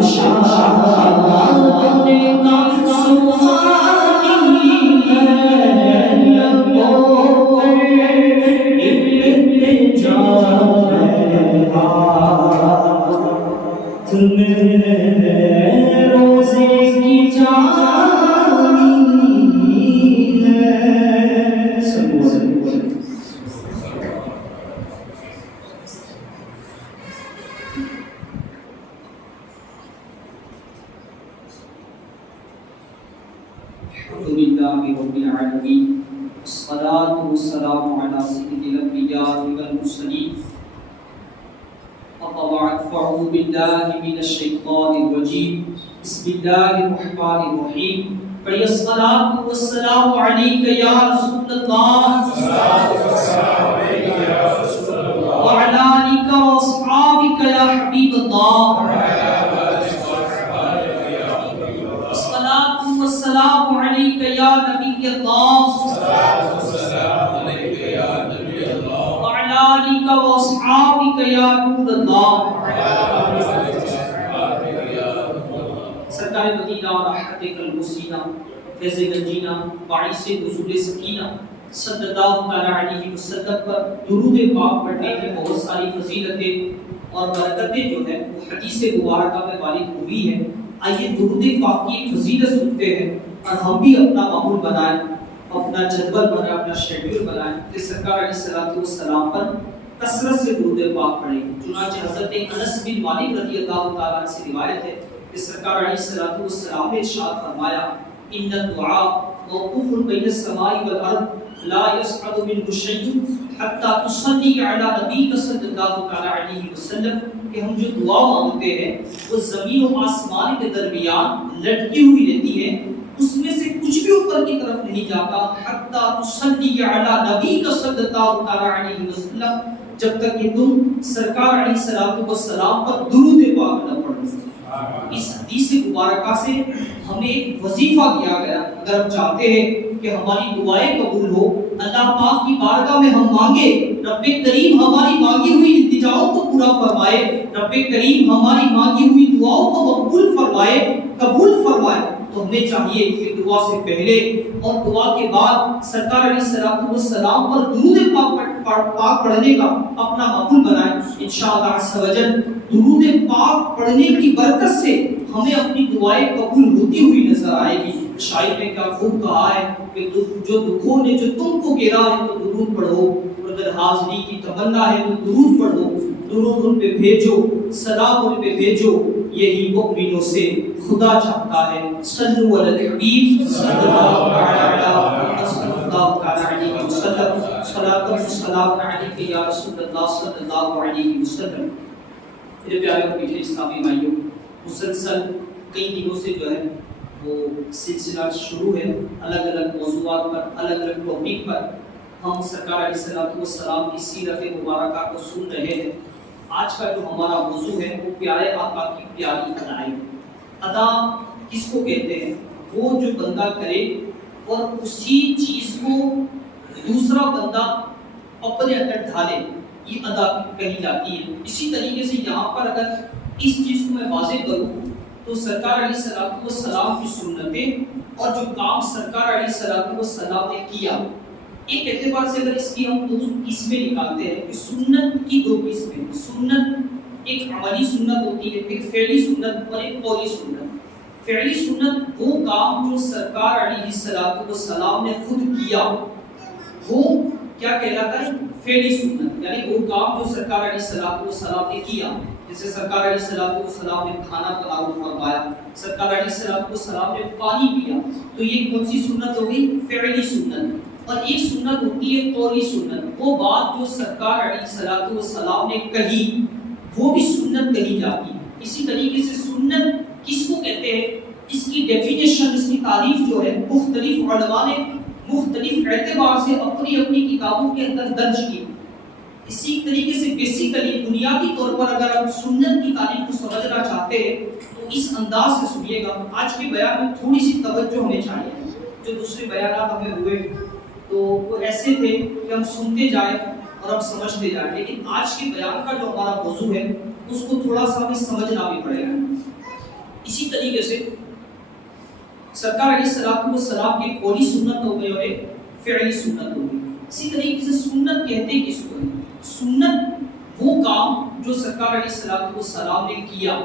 بسم اللہ الرحمن الرحیم بڑی الصلاۃ والسلام علیک یا رسول اللہ وعلی آلک واصحابک یا حبیب اللہ الصلاۃ والسلام علیک یا نبی اللہ وعلی آلک واصحابک یا نور اللہ سرکار مدینہ راحت قلب سینہ فیض گنجینہ باعث نزول سکینہ صلی اللہ علیہ وسلم پر درود پاک پڑھنے کی بہت ساری فضیلتیں اور برکتیں جو ہے وہ حدیث مبارکہ میں وارد ہوئی ہے. آئیے درود پاک کی فضیلت سنتے ہیں اور ہم بھی اپنا معمول بنائیں, اپنا جدول بنائیں, اپنا شیڈیول بنائیں کہ سرکار علیہ السلام پر کثرت سے درود پاک پڑھیں. چنانچہ حضرت انس بن مالک رضی اللہ تعالیٰ عنہ سے روایت ہے کہ سرکار علیہ السلام نے ارشاد فرمایا ان الدعاء موقوف بین السماء والارض لا يصعد منه شيء حتى تصلي على نبيك صلی اللہ علیہ وسلم کہ ہم جو دعا مانگتے ہیں وہ زمین و آسمان کے درمیان لٹکی ہوئی رہتی ہے, اس میں سے کچھ بھی اوپر کی طرف نہیں جاتا حتى تصلي على نبيك صلی اللہ علیہ وسلم جب تک کہ تم سرکار علیہ السلام پر درود پاک نہ پڑھو. اس حدیث مبارکہ سے ہمیں ایک وظیفہ دیا گیا. اگر ہم چاہتے ہیں کہ ہماری دعائیں قبول ہو, اللہ پاک کی بارگاہ میں ہم مانگے, رب کریم ہماری مانگی ہوئی التجاؤں کو پورا فرمائے, رب کریم ہماری مانگی ہوئی دعاؤں کو مقبول فرمائے, قبول فرمائے, تو ہمیں چاہیے کہ دعا سے پہلے اور دعا کے بعد سرکار علیہ السلام پر درود پاک پڑھنے کا اپنا معمول بنائیں. انشاءاللہ عز و جل درود پاک پڑھنے کی برکت سے ہمیں اپنی دعائیں قبول ہوتی ہوئی نظر آئے گی. شاعر نے کیا خوب کہا ہے کہ جو دکھوں نے جو تم کو گھیرا ہے تو درود پڑھو, اور اگر حاضری کی تمنا ہے تو درود پڑھو, درود ان پہ بھیجو, سلام ان پہ بھیجو, یہی مؤمنوں سے خدا چاہتا ہے. صلو علی الحبیب صلی اللہ علیہ وسلم صلاۃ و سلام علیک یا رسول اللہ صلی اللہ علیہ وسلم. میرے پیارے اور میٹھے اسلامی بھائیوں, مسلسل کئی دنوں سے جو ہے وہ سلسلہ شروع ہے, الگ الگ موضوعات پر, الگ الگ ٹاپک پر ہم سرکار علیہ السلام کی سیرت مبارکہ کو سن رہے ہیں. آج کا جو ہمارا موضوع ہے وہ پیارے آقا کی پیاری ادائیں. ادا کس کو کہتے ہیں؟ وہ جو بندہ کرے اور اسی چیز کو دوسرا بندہ اپنے اندر ڈھالے, یہ ادا کہی جاتی ہے. اسی طریقے سے یہاں پر اگر اس چیز کو میں واضح کروں تو سرکار علیہ السلام کی سنتیں اور جو کام سرکار علیہ السلام نے کیا, ایک اعتبار سے اگر اس کی ہم دو قسمیں نکالتے ہیں کہ سنت کی دو قسمیں, سنت ایک عملی سنت ہوتی ہے, ایک فعلی سنت اور ایک قولی سنت. فعلی سنت وہ کام جو سرکار علیہ السلام نے خود کیا وہ کیا کہلاتا ہے؟ فعلی سنت. یعنی وہ کام جو سرکار علیہ السلام نے کیا, جیسے سرکار علیہ السلام نے کھانا تناول فرمایا, سرکار علیہ السلام نے پانی پیا, تو یہ کون سی سنت ہوگی؟ فعلی سنت. اور ایک سنت ہوتی ہے قولی سنت, وہ بات جو سرکار علیہ السلام نے کہی وہ بھی سنت کہی جاتی ہے. اسی طریقے سے سنت کس کو کہتے ہیں, اس کی ڈیفینیشن, اس کی تعریف جو ہے مختلف علماء نے مختلف اعتبار سے اپنی اپنی کتابوں کے اندر درج کی. اسی طریقے سے بیسیکلی بنیادی طور پر اگر آپ سنت کی تعریف کو سمجھنا چاہتے ہیں تو اس انداز سے سنیے گا. آج کے بیان میں تھوڑی سی توجہ ہمیں چاہیے. جو دوسرے بیانات ہمیں ہوئے تو وہ ایسے تھے کہ ہم سنتے جائیں اور ہم سمجھتے جائیں, لیکن آج کے بیان کا جو ہمارا موضوع ہے اس کو تھوڑا سا ہمیں سمجھنا بھی پڑے گا. اسی طریقے سے سرکار علیہ السلام کی قولی سنت ہو گئی اور ایک فعلی سنت ہو گئی. اسی طریقے سے سنت کہتے کس کو ہے؟ سنت وہ کام جو سرکار علیہ السلام نے کیا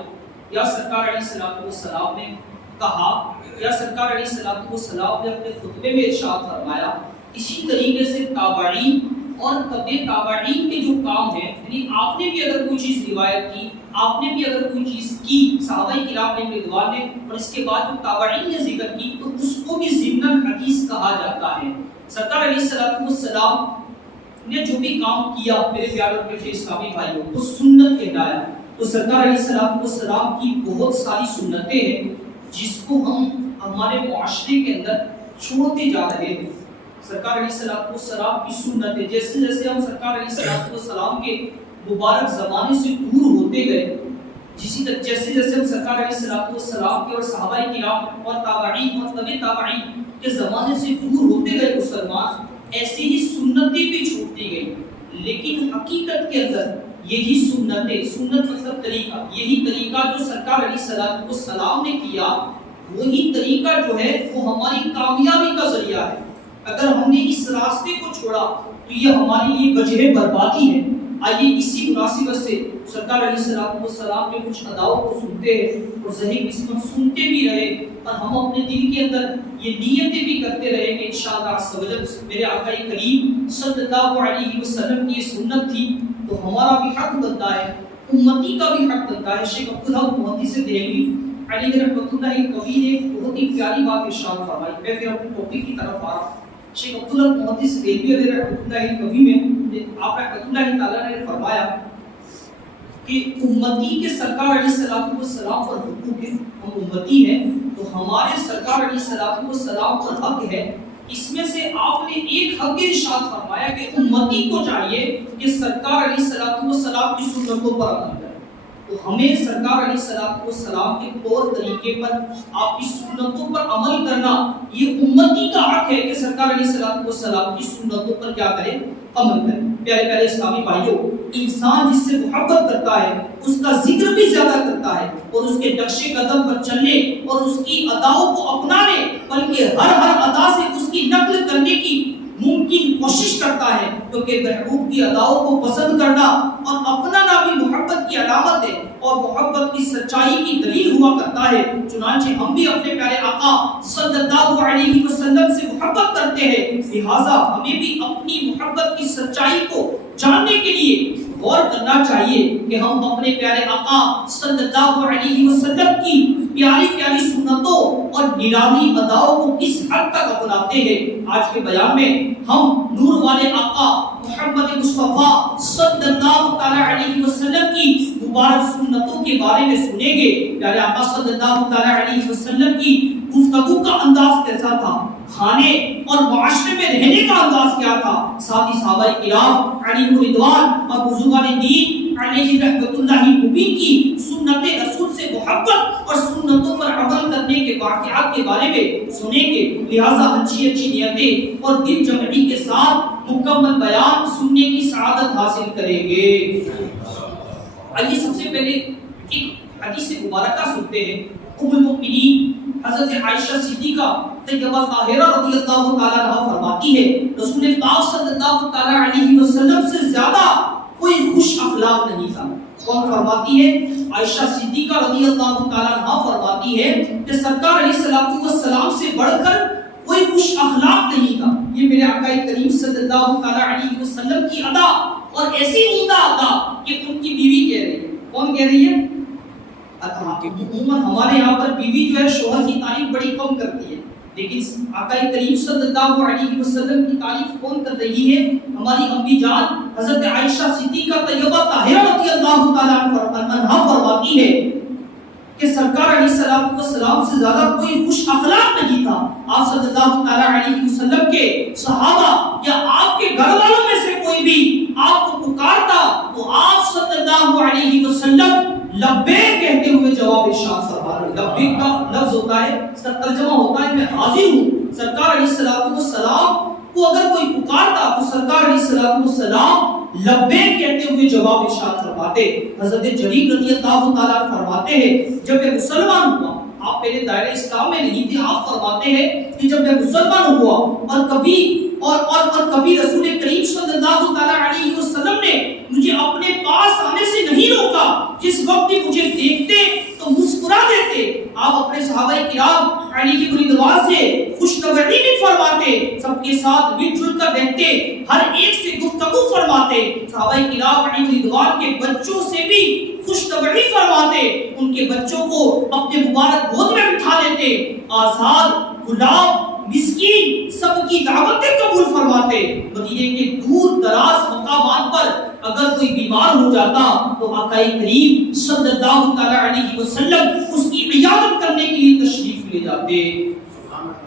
یا سرکار علیہ السلام نے کہا یا سرکار علیہ السلام نے اپنے خطبے میں ارشاد فرمایا. اسی طریقے سے تابعین اور تبع تابعین کے جو کام ہیں، یعنی آپ نے بھی اگر کوئی چیز روایت کی، آپ نے بھی اگر کوئی چیز کی، صحابہ کرام نے، رضوان نے، اور اس کے بعد جو تابعین نے ذکر کی، تو اس کو بھی ضمن حدیث کہا جاتا ہے. سرکار علیہ السلام نے جو بھی کام کیا میرے پیارے اور میٹھے اسلامی بھائیوں، وہ سنت کہلایا. تو سرکار علیہ السلام کی بہت ساری سنتیں ہیں جس کو ہم ہمارے معاشرے کے اندر چھوڑتے جا رہے ہیں. سرکار علیہ السلام کی سنتیں، جیسے جیسے ہم سرکار علیہ السلام کے مبارک زمانے سے دور ہوتے گئے، جیسے جیسے ہم سرکار علیہ السلام کے اور صحابہ کرام اور تابعین اور تبع تابعین کے زمانے سے دور ہوتے گئے مسلمان، ایسی ہی سنتیں بھی چھوٹتی گئی. لیکن حقیقت کے اندر یہی سنتیں، سنت مطلب طریقہ، یہی طریقہ جو سرکار علیہ السلام نے کیا، وہی طریقہ جو ہے وہ ہماری کامیابی کا ذریعہ ہے. اگر ہم نے اس راستے کو چھوڑا تو یہ ہمارے لیے وجہ بربادی ہے. آئیے اسی مناسبت سے سرکار علیہ السلام کے کچھ اداؤں کو سنتے ہیں اور ذہن قسمت سنتے بھی رہے، اور ہم اپنے دل کے اندر یہ نیتیں بھی کرتے رہے کہ انشاءاللہ عز و جل میرے آقا کریم صلی اللہ علیہ وسلم کی یہ سنت تھی تو ہمارا بھی حق بنتا ہے، امتی کا بھی حق بنتا ہے. شیخ عبدالحق محدث دہلوی علیہ رحمۃ اللہ کبیر نے ایک بہت ہی پیاری بات ارشاد فرمائی. میں پھر اپنے ٹاپک کی طرف آ رہا ہوں. شیخ عبدالحق محدث دہلوی علیہ رحمۃ اللہ کبیر میں آپ رحمۃ اللہ تعالیٰ نے فرمایا کہ امتی کے سرکار علیہ السلام پر حقوق ہے. ہم امتی ہیں تو ہمارے سرکار علیہ السلام پر حق ہے. اس میں سے آپ نے ایک حق ارشاد فرمایا کہ امتی کو چاہیے کہ سرکار علیہ السلام کی سنتوں پر عمل کرے. تو ہمیں سرکار علیہ السلام کے طور طریقے پر، آپ کی سنتوں پر عمل کرنا، یہ امتی کا حق ہے کہ سرکار علیہ السلام کی سنتوں پر کیا کرے؟ عمل کرے. پیارے پیارے اسلامی بھائیوں، انسان جس سے محبت کرتا ہے اس کا ذکر بھی زیادہ کرتا ہے اور اس کے نقش قدم پر چلنے اور اس کی اداؤں کو اپنانے، بلکہ ہر ادا سے اس کی نقل کرنے کی ممکن کوشش کرتا ہے، کیونکہ محبوب کی اداؤں کو پسند کرنا اور اپنانا بھی محبت کی علامت ہے اور محبت کی سچائی کی دلیل ہوا کرتا ہے. چنانچہ ہم بھی اپنے پیارے آقا صلی اللہ علیہ وسلم سے محبت کرتے ہیں، لہٰذا ہمیں بھی اپنی محبت کی سچائی کو جاننے کے لیے غور کرنا چاہیے کہ ہم اپنے پیارے آقا صلی اللہ علیہ وسلم کی پیاری پیاری سنتوں اور نرالی اداؤں کو کس حد تک اپناتے ہیں. آج کے بیان میں ہم نور والے آقا محمد مصطفیٰ صلی اللہ تعالی علیہ وسلم کی مبارک سنتوں کے بارے میں سنیں گے. پیارے آقا صلی اللہ تعالی علیہ وسلم کی گفتگو کا انداز کیسا تھا، کھانے اور معاشرے میں رہنے کا انداز کیا تھا، ساتھ ہی صحابہ کرام علیہ رضوان اور بزرگان دین علیہ رحمۃ اللہ مبین کی سنت رسول سے محبت اور سنتوں پر عمل کرنے کے واقعات کے بارے میں سنیں گے. لہٰذا اچھی اچھی نیتیں اور دل جمعی کے ساتھ مکمل بیان سننے کی سعادت حاصل کریں گے. آئیے سب سے پہلے ایک حدیث مبارکہ سنتے ہیں. ام المؤمنین حضرت عائشہ صدیقہ طیبہ طاہرہ رضی اللہ تعالی عنہا فرماتی ہے رسول پاک صلی اللہ تعالی علیہ وسلم سے زیادہ کوئی خوش اخلاق نہیں تھا. کون فرماتی ہے؟ عائشہ صدیقہ رضی اللہ تعالی عنہا فرماتی ہے کہ سرکار علیہ السلام سے بڑھ کر کوئی خوش اخلاق نہیں تھا. یہ میرے آقا کریم صلی اللہ تعالی علیہ وسلم کی ادا اور ایسی عمدہ ادا کہ ان کی بیوی کہہ رہی ہے. کون کہہ رہی ہے؟ عموماً ہمارے یہاں پر بیوی جو ہے شوہر کی تعریف بڑی کم کرتی ہے، لیکن آقا کریم صلی اللہ علیہ وسلم کی تعریف کون کر رہی ہے؟ ہماری امی جان حضرت عائشہ صدیقہ طیبہ طاہرہ رضی اللہ تعالی عنہا فرماتی ہے کہ سرکار علیہ السلام سے زیادہ کوئی خوش اخلاق نہیں تھا. آپ صلی اللہ تعالی علیہ وسلم کے صحابہ یا آپ کے گھر والوں میں سے کوئی بھی آپ کو پکارتا تو آپ صلی اللہ علیہ وسلم لبیک کہتے ہوئے جواب ارشاد فرما رہے. لبیک کا لفظ ہوتا ہے، اس کا ترجمہ ہوتا ہے میں حاضر ہوں. سرکار علیہ السلام وہ اگر کوئی پکارتا تو سرکار علیہ السلام لبیک کہتے ہوئے جواب ارشاد فرماتے. حضرت جریر رضی اللہ تعالیٰ فرماتے ہیں جب میں مسلمان ہوا، آپ پہلے دائرہ اسلام میں نہیں تھے، آپ فرماتے ہیں کہ جب میں مسلمان ہوا اور کبھی رسول کریم صلی اللہ تعالیٰ علیہ وسلم نے مجھے اپنے پاس آنے سے نہیں روکا، جس وقت بھی مجھے دیکھتے تو مسکرا دیتے. آپ اپنے صحابہ کرام علیہ رضوان سے خوش خبری بھی فرماتے، سب کے ساتھ مل جل کر رہتے، ہر ایک سے گفتگو فرماتے. صحابہ کرام علیہ رضوان کے بچوں سے بھی خوش خبری فرماتے، ان کے بچوں کو اپنے مبارک گود میں بٹھا لیتے، آزاد غلام مسکین سب کی دعوتیں قبول فرماتے. مدینے کے دور دراز مقامات پر اگر کوئی بیمار ہو جاتا تو آقا کریم صلی اللہ علیہ وسلم اس کی عیادت کرنے کے لیے تشریف لے جاتے.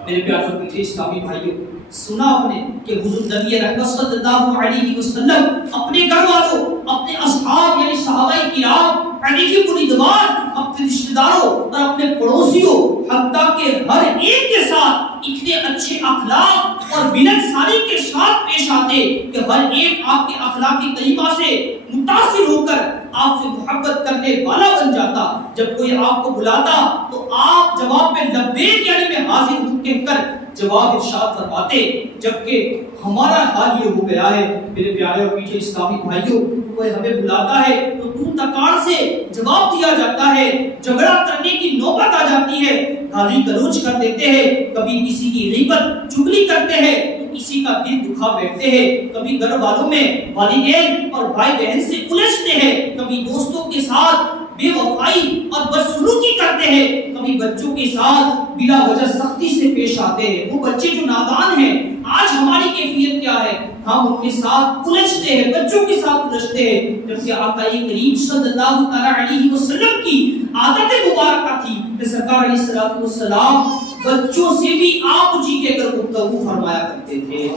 میرے پیارے میٹھے اسلامی بھائیوں، سنا آپ نے کہ حضور نبی رحمت صلی اللہ علیہ وسلم اپنے گھر والوں، اپنے اصحاب یعنی صحابہ کرام علیہ رضوان، اپنے رشتہ داروں اور اپنے پڑوسیوں، حتیٰ کہ ہر ایک کے ساتھ اتنے اچھے اخلاق اور ملنساری کے ساتھ پیش آتے کہ ہر ایک آپ کے اخلاق کریمہ سے متاثر ہو کر آپ سے محبت کرنے والا بن جاتا. جب کوئی آپ کو بلاتا تو آپ جواب میں لبیک یعنی میں حاضر ہوں کہہ کر جواب ارشاد فرماتے. جبکہ ہمارا حال یہ ہو گیا ہے میرے پیارے اور میٹھے اسلامی بھائیوں، کوئی ہمیں بلاتا ہے تو تو تکار سے جواب دیا جاتا ہے، جھگڑا کرنے کی نوبت آ جاتی ہے، گالی گلوچ کر دیتے ہیں، کبھی کسی کی غیبت چغلی کرتے ہیں تو کسی کا دل دکھا بیٹھتے ہیں، کبھی گھر والوں میں والدین اور بھائی بہن سے الجھتے ہیں، کبھی دوستوں کے ساتھ بے وفائی اور بدسلوکی کرتے ہیں، کبھی بچوں کے ساتھ بلا وجہ سختی سے پیش آتے ہیں. وہ بچے جو نادان ہیں، آج ہماری کیفیت کیا ہے؟ ہم ان کے ساتھ الجھتے ہیں، بچوں کے ساتھ الجھتے ہیں، جبکہ آقا کریم صلی اللہ علیہ وسلم کی عادت مبارکہ تھی کہ سرکار علیہ السلام بچوں سے بھی آپ جی کے کر گفتگو فرمایا کرتے تھے.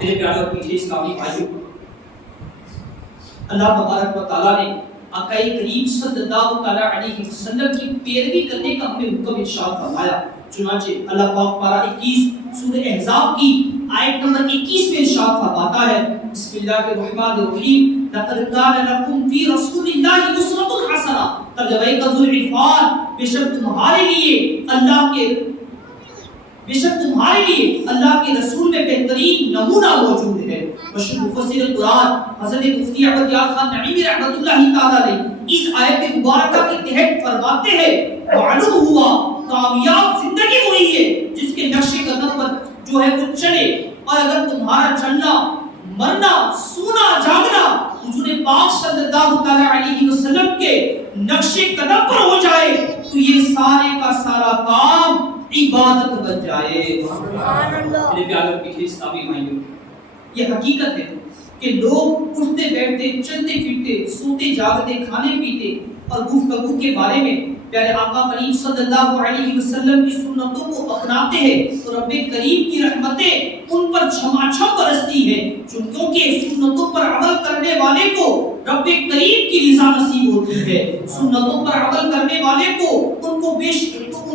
میرے پیارے اور میٹھے اسلامی بھائیوں، اللہ تبارک و تعالیٰ نے آقا کریم صلی اللہ علیہ وسلم کی پیروی کرنے کا ہمیں حکم ارشاد فرمایا. چنانچہ اللہ پاک پارہ 21 سورہ احزاب کی آیت نمبر 21 میں ارشاد فرماتا ہے، بسم اللہ الرحمن الرحیم، لقد کان لکم فی رسول اللہ اسوۃ حسنہ. ترجمہ ذو العرفان، بے شک تمہارے لیے اللہ کے رسول میں بہترین نمونہ موجود ہے. مشہور مفسر قرآن حضرت مفتی احمد یار خان نعیمی رحمۃ اللہ تعالی علیہ اس آیت مبارکہ کے تحت فرماتے ہیں، معلوم ہوا کامیاب زندگی وہی ہے جس کے نقش قدم پر جو ہے وہ چلے، اور اگر تمہارا چلنا مرنا سونا جاگنا حضور پاک صلی اللہ علیہ وسلم کے نقش قدم پر ہو جائے تو یہ سارے کا سارا کام عبادت بن جائے. میرے پیارے میٹھے اسلامی بھائیوں، یہ حقیقت ہے کہ لوگ اٹھتے بیٹھتے چلتے پھرتے سوتے جاگتے کھانے پیتے اور گفتگو کے بارے میں پیارے آقا کریم صلی اللہ علیہ وسلم کی سنتوں کو اپناتے ہیں تو رب کریم کی رحمتیں ان پر چھما چھم برستی ہیں، کیونکہ سنتوں پر عمل کرنے والے کو رب کریم کی رضا نصیب ہوتی ہے. سنتوں پر عمل کرنے والے کو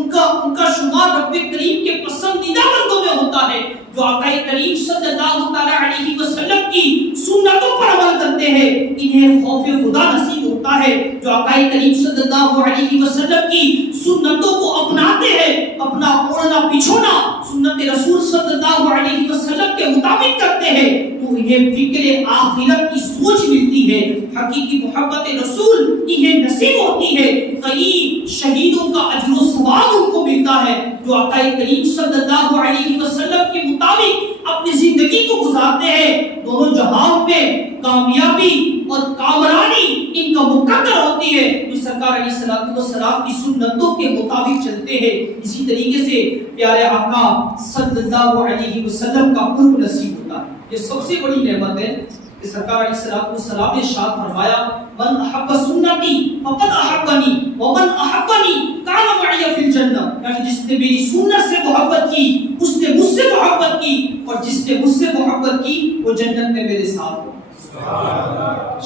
ان کا شمار رب کریم کے پسندیدہ بندوں میں ہوتا ہے. جو آقا کریم صلی اللہ علیہ وسلم کی سنتوں پر عمل کرتے ہیں انہیں خوف خدا نصیب ہوتا ہے. جو آقا کریم صلی اللہ علیہ وسلم کی سنتوں کو اپناتے ہیں، اپنا اوڑھنا بچھونا سنت رسول صلی اللہ علیہ وسلم کے مطابق کرتے ہیں تو انہیں فکر آخرت کی سوچ ملتی ہے، حقیقی محبت رسول انہیں نصیب ہوتی ہے، کئی شہیدوں کا اجر و ثواب ان کو ملتا ہے. جو آقا کریم صلی اللہ علیہ وسلم کے مطابق اپنی زندگی کو گزارتے ہیں دونوں جہان میں کامیابی اور کامرانی ان کا مقدر ہوتی ہے. جو سرکار علیہ السلام کی سنتوں کے مطابق چلتے ہیں، اسی طریقے سے پیارے آقا صلی اللہ علیہ وسلم کا قرب نصیب ہوتا ہے. یہ سب سے بڑی نعمت ہے کہ سرکار علیہ السلام نے ارشاد فرمایا، من احب سنتی فقد احبنی ومن احبنی کان معی فی الجنہ. یعنی جس نے میری سنت سے محبت کی اس نے مجھ سے محبت کی، اور جس نے مجھ سے محبت کی وہ جنت میں میرے ساتھ ہو.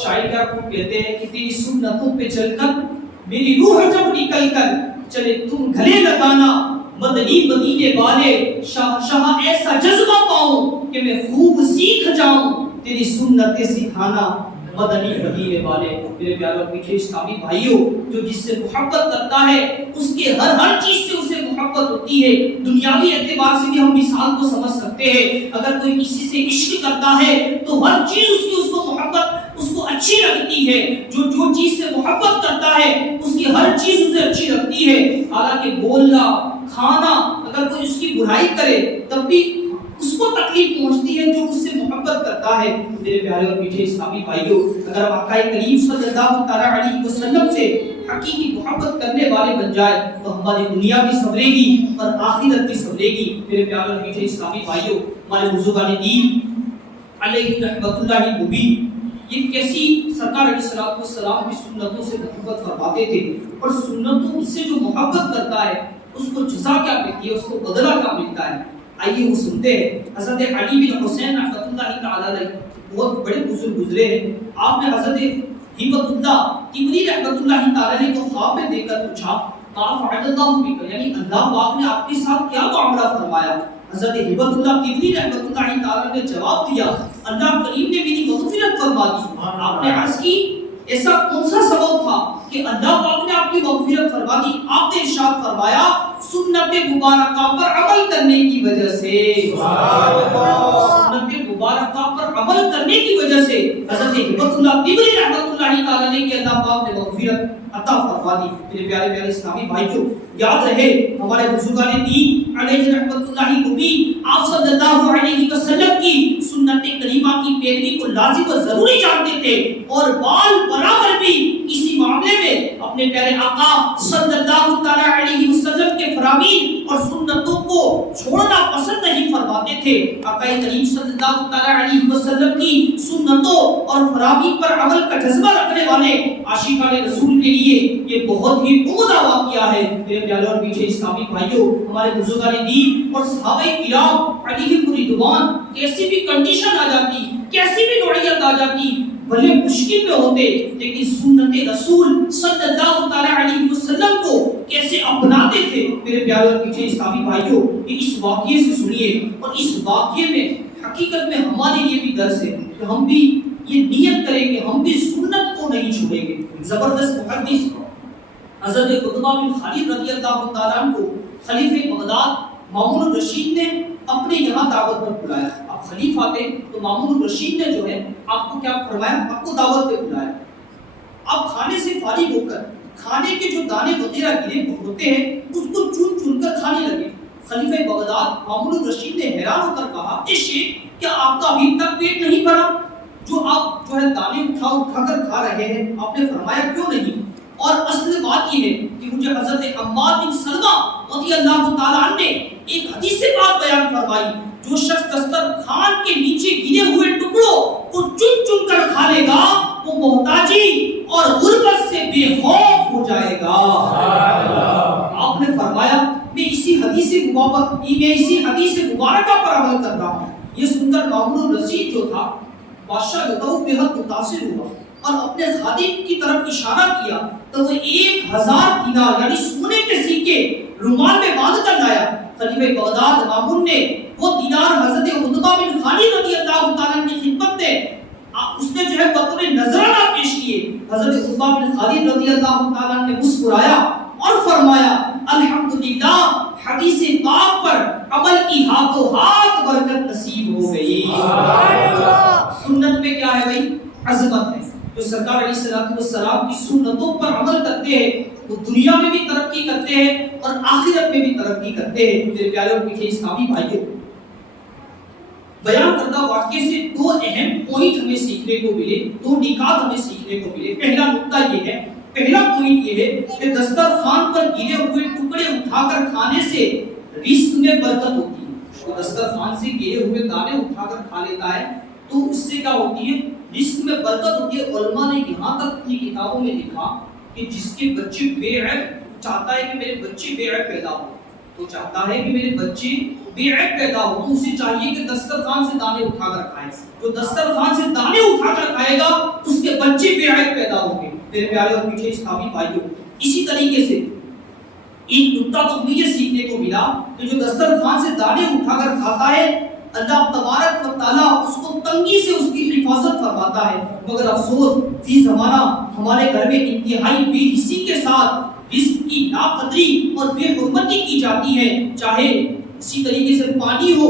شاعر کیا کہتے ہیں کہ تیری سنتوں پہ چل کر میری روح جب نکل کر چلے تم گلے لگانا مدنی مدینے والے شاہ ایسا جذبہ پاؤں کہ میں خوب سیکھ جاؤں تیری سنتیں سکھانا مدنی مدینے والے۔ میرے پیارے اور میٹھے اسلامی بھائیوں، جو جس سے محبت کرتا ہے اس کے ہر چیز سے اسے محبت ہوتی ہے۔ دنیاوی اعتبار سے بھی ہم مثال کو سمجھ سکتے ہیں، اگر کوئی کسی سے عشق کرتا ہے تو ہر چیز اس کو محبت اس کو اچھی لگتی ہے۔ جو چیز سے محبت کرتا ہے اس کی ہر چیز اسے اچھی لگتی ہے۔ حالانکہ بولنا کھانا اگر کوئی اس کی برائی کرے تب بھی اس کو تکلیف پہنچتی ہے جو اس سے محبت کرتا ہے۔ میرے پیارے اور میٹھے اسلامی بھائیوں، اگر آقا کریم صلی اللہ تعالی علیہ وسلم سے حقیقی محبت کرنے والے بن جائے تو ہماری دنیا بھی سنورے گی اور آخرت بھی سنورے گی۔ میرے پیارے اور میٹھے اسلامی بھائیوں، ہمارے بزرگان دین علیہ رحمۃ اللہ مبین یہ کیسی سرکار علیہ السلام کی سنتوں سے محبت فرماتے تھے، اور سنتوں سے جو محبت کرتا ہے اس کو جزا کیا ملتی ہے، اس کو بدلہ کیا ملتا ہے۔ آئیے وہ سنتے ہیں۔ حضرت علی بن حسین رحمۃ اللہ تعالی علیہ بہت بڑے بزرگ گزرے ہیں۔ آپ نے حضرت ہبت اللہ تبری رحمۃ اللہ تعالی علیہ کو خواب میں دیکھ کر پوچھا ما فعل اللہ بک، یعنی اللہ پاک نے آپ کے ساتھ کیا معاملہ فرمایا۔ حضرت ہبت اللہ تبری رحمۃ اللہ تعالی نے جواب دیا اللہ کریم نے میری مغفرت فرما دی۔ آپ نے عرض کی ایسا کون سا سبب تھا کہ اللہ پاک نے آپ کی مغفرت فرما دی؟ آپ نے ارشاد فرمایا سنت مبارکہ پر عمل کرنے کی وجہ سے، سنت مبارکہ پر عمل کرنے کی وجہ سے حضرت ہبت اللہ تبری رحمۃ اللہ تعالی علیہ کے اللہ پاک نے مغفرت عطا فرما دی۔ میرے پیارے پیارے اسلامی بھائیوں، یاد رہے ہمارے بزرگان دین علیہ رحمۃ اللہ مبین آپ صلی اللہ علیہ وسلم کی سنت کریمہ کی پیروی کو لازم و ضروری جانتے تھے، اور بال برابر بھی اسی معاملے میں اپنے پیارے آقا صلی اللہ تعالی علیہ وسلم کے فرامین اور سنتوں کو چھوڑنا پسند نہیں فرماتے تھے۔ آقا کریم صلی اللہ تعالی علیہ وسلم کی سنتوں اور فرامین پر عمل کا جذبہ رکھنے والے عاشقان رسول کے لیے یہ بہت ہی عمدہ واقعہ ہے۔ میرے پیارے اور میٹھے اسلامی بھائیوں، ہمارے بزرگان دین اور صحابہ کرام علیہم رضوان کیسی بھی کنڈیشن آ جاتی، کیسی بھی نوعیت آ جاتی، بھلے مشکل میں ہوتے، لیکن سنت رسول صلی اللہ تعالی علیہ وسلم کو کیسے اپناتے تھے۔ میرے پیارے اور میٹھے اسلامی بھائیوں، اس واقعے سے سنیے، اور اس واقعے میں حقیقت میں ہمارے لیے بھی درس ہے کہ ہم بھی یہ نیت کریں کہ ہم بھی سنت کو نہیں چھوڑیں گے۔ زبردست محدث حضرت قطبہ بن خالد رضی اللہ تعالیٰ عنہ کو خلیفہ بغداد مامون الرشید نے اپنے یہاں دعوت پر بلایا۔ اب خلیفہ تھے تو مامون الرشید نے جو ہے آپ کو کیا فرمایا، آپ کو دعوت پہ بلایا۔ اب کھانے سے فارغ ہو کر کھانے کے جو دانے وغیرہ گرے ہوتے ہیں اس کو چن چن کر کھانے لگے۔ خلیفہ بغداد مامون الرشید نے حیران ہو کر کہا اے شیخ، کیا آپ کا ابھی تک پیٹ نہیں بھرا؟ جو آپ جو ہے دانے اٹھا کر کھا رہے ہیں، آپ نے فرمایا کیوں نہیں؟ اور اصل بات یہ ہے کہ مجھے حضرت عمار بن سلمہ رضی اللہ تعالیٰ عنہ نے ایک حدیث سے بات بیان فرمائی، جو شخص دسترخوان کے نیچے گرے ہوئے ٹکڑوں کو چن چن کر کھا لے گا وہ محتاجی اور غربت سے بے خوف ہو جائے گا۔ آپ نے فرمایا میں اسی حدیث مبارکہ پر عمل کر رہا ہوں۔ یہ سن کر مامون الرشید جو تھا بادشاہ جو تھا وہ بے حد متاثر ہوا اور اپنے خادم کی طرف اشارہ کیا تو وہ 1000 دینار یعنی سونے کے سکے رومال میں باندھ کر لایا۔ خلیفہ بغداد مامون نے وہ دینار حضرت قطبہ بن خالد رضی اللہ تعالیٰ کی خدمت میں اس نے جو ہے بطور نذرانہ پیش کیے۔ حضرت قطبہ بن خالد رضی اللہ تعالیٰ نے مسکرایا اور فرمایا الحمدللہ، حدیث پاک پر عمل کی ہاتھوں ہاتھ برکت نصیب ہو گئی۔ سنت میں کیا ہے بھائی؟ عظمت ہے۔ جو سرکار علیہ السلام کی سنتوں پر عمل کرتے ہیں وہ دنیا میں بھی ترقی کرتے ہیں اور آخرت میں بھی ترقی کرتے ہیں۔ میرے پیارے اور میٹھے اسلامی بھائیوں، بیان کردہ واقعے سے 2 اہم پوائنٹ ہمیں سیکھنے کو ملے، 2 نکات ہمیں سیکھنے کو ملے۔ پہلا نقطہ یہ ہے، پہلا پوائنٹ یہ ہے کہ دسترخوان پر گرے ہوئے ٹکڑے اٹھا کر کھانے سے رزق میں برکت ہوتی ہے۔ جو دسترخوان سے گرے ہوئے دانے اٹھا کر کھا لیتا ہے تو اس سے کیا ہوتی ہے؟ رزق میں برکت ہوتی ہے۔ علماء نے یہاں تک اپنی کتابوں میں لکھا کہ جس کے بچے بے عیب چاہتا ہے کہ میرے بچے بے عیب پیدا ہو، تو چاہتا ہے کہ میرے بچے بے عیب پیدا ہو تو اسے چاہیے کہ دسترخوان سے دانے اٹھا کر کھائے۔ جو دسترخوان سے دانے اٹھا کر کھائے گا اس کے بچے بے عیب پیدا ہوں گے۔ میرے پیارے اور میٹھے اسلامی بھائیوں، اسی طریقے سے ایک نقطہ تو ہمیں یہ سیکھنے کو کو ملا کہ جو دسترخوان سے دانے اٹھا کر کھاتا ہے اللہ تبارک و تعالیٰ اس کو تنگی سے اس کی حفاظت فرماتا ہے، مگر افسوس فی زمانہ ہمارے گھر میں انتہائی بے حسی کے ساتھ رزق کی ناقدری اور بے حرمتی کی جاتی ہے، چاہے اسی طریقے سے پانی ہو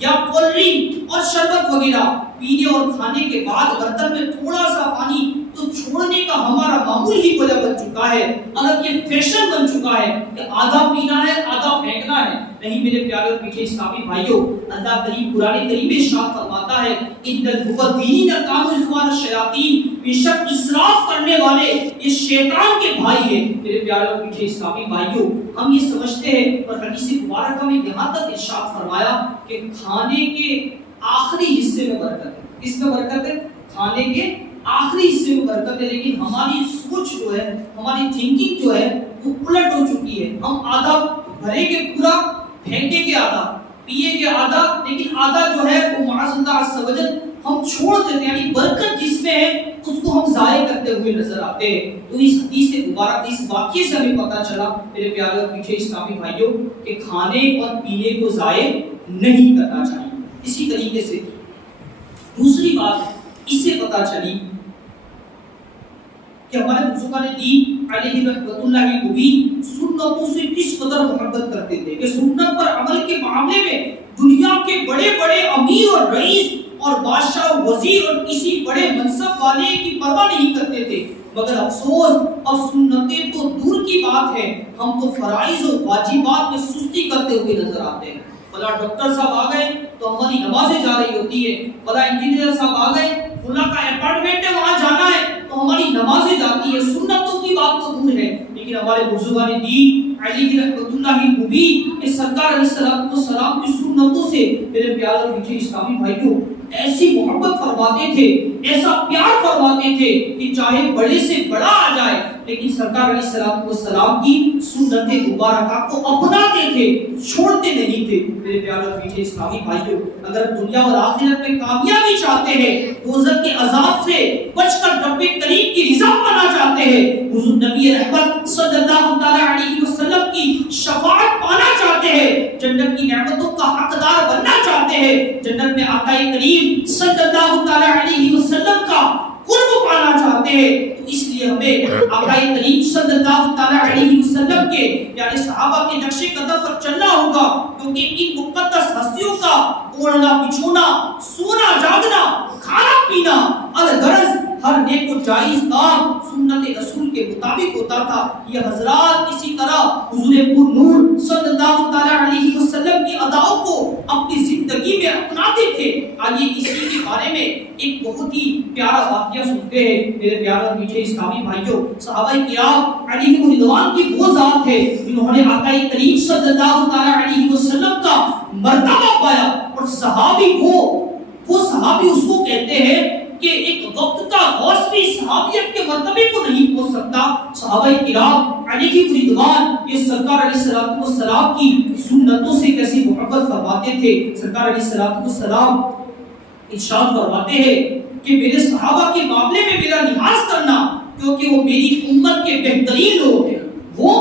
یا کولڈ ڈرنک اور شربت وغیرہ، پینے اور کھانے کے بعد برتن میں تھوڑا سا پانی تو چھوڑنے کا ہمارا معمول ہی وجہ بن چکا ہے، الگ یہ فیشن بن چکا ہے کہ آدھا پینا ہے آدھا پھینکنا ہے۔ نہیں میرے پیارے اور میٹھے اسلامی بھائیوں، اللہ کریم قرآن کریم میں ارشاد فرماتا ہے ان المبذرین کانوا اخوان الشیاطین، بے شک اسراف کرنے والے یہ شیطان کے بھائی ہیں۔ میرے پیارے اور میٹھے اسلامی بھائیوں، ہم یہ سمجھتے ہیں اور حدیث مبارکہ میں یہاں تک ارشاد فرمایا کہ کھانے کے آخری حصے میں برکت ہے۔ اس میں برکت ہے، کھانے کے آخری حصے میں برکت ہے، لیکن ہماری سوچ جو ہے، ہماری تھنکنگ جو ہے وہ الٹ ہو چکی ہے۔ ہم آدھا بھرے کے پورا، پھینکے کے آدھا، پیے کے آدھا، لیکن آدھا جو ہے وہ معاذ اللہ عز و جل ہم چھوڑ دیتے ہیں، یعنی برکت جس میں ہے اس کو ہم ضائع کرتے ہوئے نظر آتے ہیں۔ تو اس حدیث مبارک اس واقعے سے ہمیں پتہ چلا میرے پیارے اور میٹھے اسلامی بھائیوں کہ کھانے اور پینے کو ضائع نہیں کرنا چاہیے۔ اسی طریقے سے دوسری بات اس سے پتہ چلی کہ ہمارے بزرگان دین علیہ رحمۃ اللہ مبین سنتوں سے کس قدر محبت کرتے تھے کہ سنت پر عمل کے معاملے میں دنیا کے بڑے بڑے امیر اور رئیس اور بادشاہ اور وزیر اور کسی بڑے منصب والے کی پرواہ نہیں کرتے تھے، مگر افسوس اب سنتیں تو دور کی بات ہے، ہم تو فرائض اور واجبات میں سستی کرتے ہوئے نظر آتے ہیں۔ فلاں ڈاکٹر صاحب آ گئے تو ہماری نمازیں جا رہی ہوتی ہے، فلاں انجینئر صاحب آ گئے، فلاں کا اپارٹمنٹ ہے وہاں جانا ہے تو ہماری نمازیں جاتی ہے، سنتوں کی بات تو دور ہے۔ لیکن ہمارے بزرگان دین علیہ رحمۃ اللہ مبین کہ سرکار علیہ السلام کی سنتوں سے میرے پیارے اور میٹھے اسلامی بھائیوں ایسی محبت فرماتے تھے، ایسا پیار فرماتے تھے کہ چاہے بڑے سے بڑا آ جائے لیکن سرکار علیہ السلام کی سنت مبارکہ کو اپناتے تھے، چھوڑتے نہیں تھے۔ میرے پیارے اور میٹھے اسلامی بھائیوں، اگر دنیا اور آخرت میں کامیابی چاہتے ہیں، دوزخ کے عذاب سے بچ کر رب کریم کی رضا پانا چاہتے ہیں، حضور نبی رحمت صلی اللہ تعالی علیہ وسلم کی شفاعت پانا چاہتے ہیں، جنت کی نعمتوں کا حقدار بننا چاہتے ہیں، جنت میں آقا کریم صلی اللہ تعالی علیہ وسلم کا قرب پانا چاہتے ہیں، تو اس لیے ہمیں آقا کریم صلی اللہ تعالی علیہ وسلم کے یعنی صحابہ کے نقش قدم پر چلنا ہوگا، کیونکہ ان مقدس ہستیوں کا اوڑھنا بچھونا، سونا جاگنا، کھانا پینا الغرض ہر نیک و جائز کام سنت رسول کے مطابق ہوتا تھا۔ یہ حضرات اسی طرح حضور پر نور صلی اللہ تعالی علیہ وسلم کی اداؤں کو اپنی زندگی میں اپناتے تھے۔ آئیے اسی کے بارے میں ایک بہت ہی پیارا واقعہ سنتے ہیں میرے پیارے اور میٹھے اسلامی بھائیوں۔ صحابہ کرام علیہ رضوان کی وہ ذات ہے جنہوں نے آقا کریم صلی اللہ تعالی علیہ وسلم کا مرتبہ پایا، اور صحابی وہ صحابی اس کو کہتے ہیں کہ ایک وقت کا غوث بھی صحابیت کے مرتبے کو نہیں پہنچ سکتا۔ صحابہ کرام علیہ رضوان یہ سرکار علیہ السلام کی سنتوں سے کیسی محبت فرماتے تھے۔ سرکار علیہ السلام ارشاد فرماتے ہیں کہ میرے صحابہ کے معاملے میں میرا لحاظ کرنا، کیونکہ وہ میری امت کے بہترین لوگ ہیں۔ وہ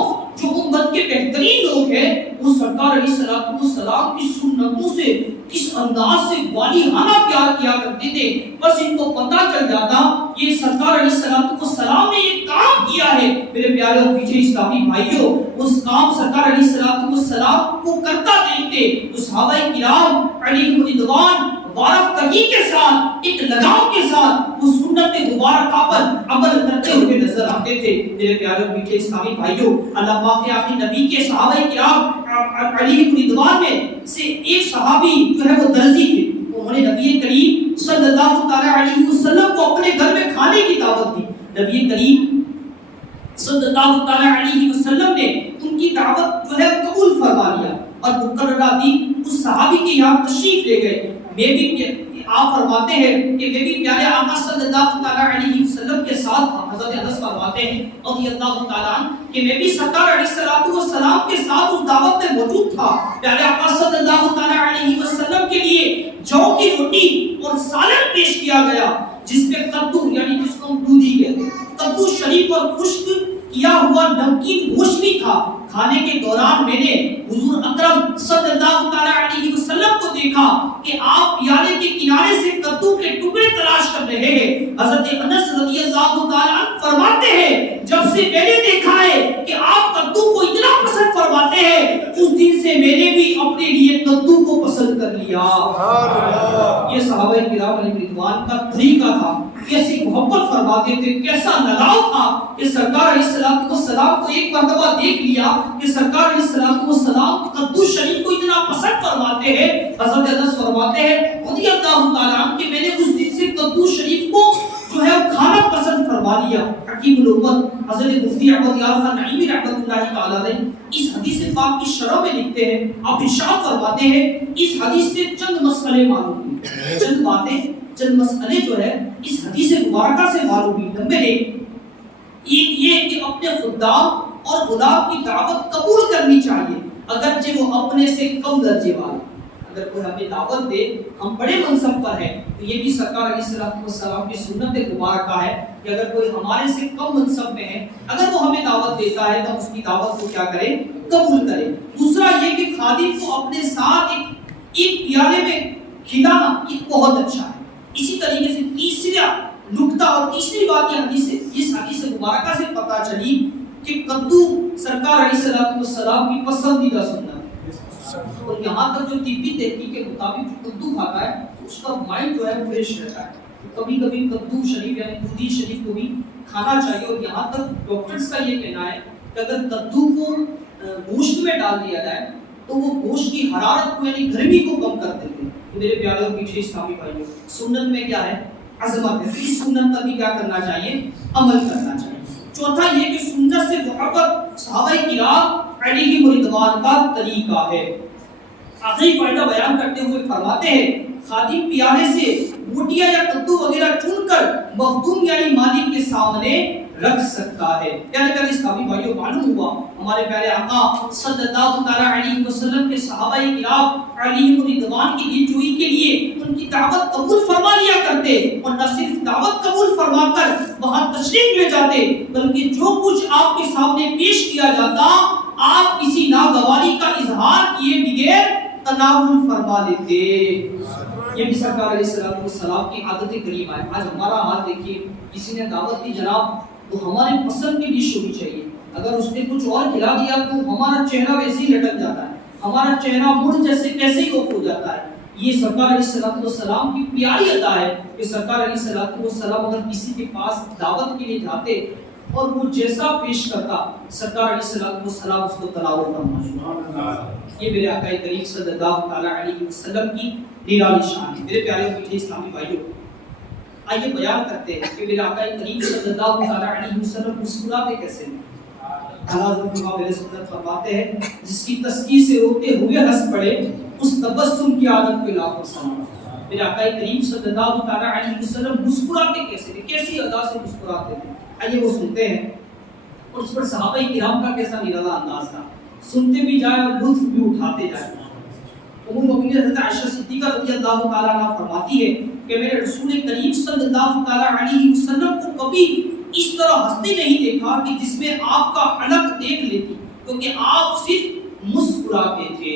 جو امت کے بہترین لوگ ہیں وہ سرکار علیہ السلام کی سنتوں سے کس انداز سے والہانہ پیار کیا کرتے تھے، بس ان کو پتہ چل جاتا یہ سرکار علیہ السلام نے یہ کام کیا ہے۔ میرے پیارے اور میٹھے اسلامی بھائیوں، اس کام سرکار علیہ السلام کو کرتا دیکھتے تو صحابہ کرام علیہ رضوان وارفتگی کے ساتھ، ایک لگاؤ کے ساتھ وہ سنت مبارکہ پر عمل کرتے ہوئے نظر آتے تھے۔ میرے پیارے اور میٹھے اسلامی بھائیوں، اللہ پاک کے آخری نبی کے صحابہ کرام علیہ رضوان میں سے ایک صحابی جو ہے وہ درزی تھے، انہوں نے نبی کریم صلی اللہ تعالی علیہ وسلم کو اپنے گھر میں کھانے کی دعوت دی۔ نبی کریم صلی اللہ تعالی علیہ وسلم نے ان کی دعوت جو ہے قبول فرما لیا اور مقررہ دن اس صحابی کے یہاں تشریف لے گئے۔ میں بھی آپ فرماتے ہیں کہ میں بھی پیارے آقا صلی اللہ تعالی علیہ وسلم کے ساتھ حضرت انس فرماتے ہیں رضی اللہ تعالیٰ عنہ کہ میں بھی سرکار علیہ السلام کے ساتھ اس دعوت میں موجود تھا۔ پیارے آقا صلی اللہ تعالی علیہ وسلم کے لیے جو کی روٹی اور سالن پیش کیا گیا، جس پہ کدو یعنی جس کو ہم دودھی کہتے ہیں، کدو شریف اور خشک کیا ہوا نمکین گوشت بھی تھا۔ کھانے کے دوران میں نے حضور اکرم صلی اللہ تعالی علیہ وسلم کو دیکھا کہ آپ پیالے کے کنارے سے کدو کے ٹکڑے تلاش کر رہے ہیں، حضرت انس رضی اللہ تعالی عنہ فرماتے ہیں جب سے میں نے دیکھا ہے کہ آپ کدو کو اتنا پسند فرماتے ہیں، اس دن سے میں نے بھی اپنے لیے کدو کو پسند کر لیا۔ یہ صحابہ کرام علیہ رضوان کا طریقہ تھا، کیسی محبت فرماتے تھے، کیسا لگاؤ تھا کہ سرکار علیہ السلام کو ایک مرتبہ دیکھ لیا کہ سرکار علیہ السلام کدو شریف کو اتنا پسند فرماتے ہیں۔ حضرت انس فرماتے ہیں رضی اللہ تعالیٰ عنہ کہ میں نے اس دن سے کدو شریف کو جو ہے کھانا پسند فرما لیا۔ حکیم الامت حضرت مفتی احمد یار خان نعیمی رحمۃ اللہ تعالی علیہ اس حدیث پاک کی شرح میں لکھتے ہیں، آپ ارشاد فرماتے ہیں اس حدیث سے چند مسئلے معلوم ہوئے، چند باتیں، چند مسئلے جو ہے اس حدیث مبارکہ سے معلوم ہوئی۔ نمبر ایک یہ کہ اپنے خدام اور غلام کی دعوت قبول کرنی چاہیے اگرچہ وہ اپنے سے کم درجے والے۔ اگر کوئی ہمیں دعوت دے، ہم بڑے منصب پر ہیں، تو یہ بھی سرکار علیہ السلام کی سنت مبارکہ ہے کہ اگر کوئی ہمارے سے کم منصب میں ہے، اگر وہ ہمیں دعوت دیتا ہے تو اس کی دعوت کو کیا کرے؟ قبول کرے۔ دوسرا یہ کہ خادم کو اپنے ساتھ ایک پیالے میں کھلانا یہ بہت اچھا ہے۔ اسی طریقے سے تیسرا نقطہ اور تیسری بات یہ اس حدیث مبارکہ سے پتہ چلی کہ کدو سرکار علیہ السلام کی پسندیدہ سنت ہے، اور یہاں تک جو طبی تحقیق کے مطابق جو کدو کھاتا ہے اس کا مائنڈ جو ہے فریش رہتا ہے۔ کبھی کبھی کدو شریف یعنی دودھی شریف کو بھی کھانا چاہیے، اور یہاں تک ڈاکٹرز کا یہ کہنا ہے کہ اگر کدو کو گوشت میں ڈال دیا جائے تو وہ گوشت کی حرارت کو یعنی گرمی کو کم کر دیتے ہیں۔ میرے پیارے اور میٹھے اسلامی بھائیوں، سنت میں کیا ہے؟ عظمت ہے، اس سنت پر بھی کیا کرنا چاہیے؟ عمل کرنا چاہیے۔ چوتھا یہ کہ سنت سے محبت صحابہ کرام علیہم رضوان کا طریقہ ہے۔ آخری فائدہ بیان کرتے ہوئے فرماتے ہیں خادم پیالے سے بوٹیاں یا کدو وغیرہ چن کر مخدوم یعنی مالک کے سامنے رکھ سکتا ہے۔ پیارے پیارے اسلامی بھائیوں، معلوم ہوا ہمارے پیارے آقا صلی اللہ تعالی علیہ وسلم کے صحابہ کرام علیہم رضوان کی دلجوئی کے لیے ان کی دعوت قبول فرما لیا کرتے، اور نہ صرف دعوت قبول فرما کر وہاں تشریف لے جاتے بلکہ جو کچھ آپ کے سامنے پیش کیا جاتا آپ کسی ناگواری کا اظہار کیے بغیر تناول فرما لیتے۔ یہ بھی سرکار علیہ السلام کی عادت کریمہ ہے۔ آج ہمارا حال دیکھیے، کسی نے دعوت دی جناب تو ہمارے پسند کی ڈش ہونی چاہیے، اگر اس نے کچھ اور کھلا دیا تو ہمارا چہرہ ویسے ہی لٹک جاتا ہے، ہمارا چہرہ مڑ جیسے کیسے ہی آف ہو جاتا ہے۔ یہ سرکار علیہ السلام کی پیاری عطا ہے کہ سرکار علیہ السلام اگر کسی کے پاس دعوت کے لیے جاتے اور وہ جیسا پیش کرتا سرکار علیہ السلام اس کو تناول فرماتے۔ یہ میرے آقا کریم صلی اللہ تعالی علیہ وسلم کی نرالی شان ہے۔ میرے پیارے اور میٹھے اسلامی بھائیوں، آئیے بیان کرتے ہیں کہ میرے آقا کریم صلی اللہ تعالی علیہ وسلم مسکراتے کیسے ہیں۔ حضرت امام علیہ سنت فرماتے ہیں جس کی تسکین سے روتے ہوئے ہنس پڑے اس تبسم کی عادت پہ لاکھوں سلام۔ میرے آقا کریم صلی اللہ تعالی علیہ وسلم مسکراتے کیسے تھے، کیسی ادا سے مسکراتے تھے، آئیے وہ سنتے ہیں، اور اس پر صحابہ کرام کا کیسا نرالا انداز تھا، سنتے بھی جائیں اور لطف بھی اٹھاتے جائیں۔ ام المؤمنین حضرت عائشہ صدیقہ رضی اللہ تعالیٰ عنہ فرماتی ہے کہ میرے رسول کریم صلی اللہ تعالیٰ علیہ وسلم کو کبھی اس طرح ہنستے نہیں دیکھا کہ جس میں آپ کا حلق دیکھ لیتی، کیونکہ آپ صرف مسکراتے تھے۔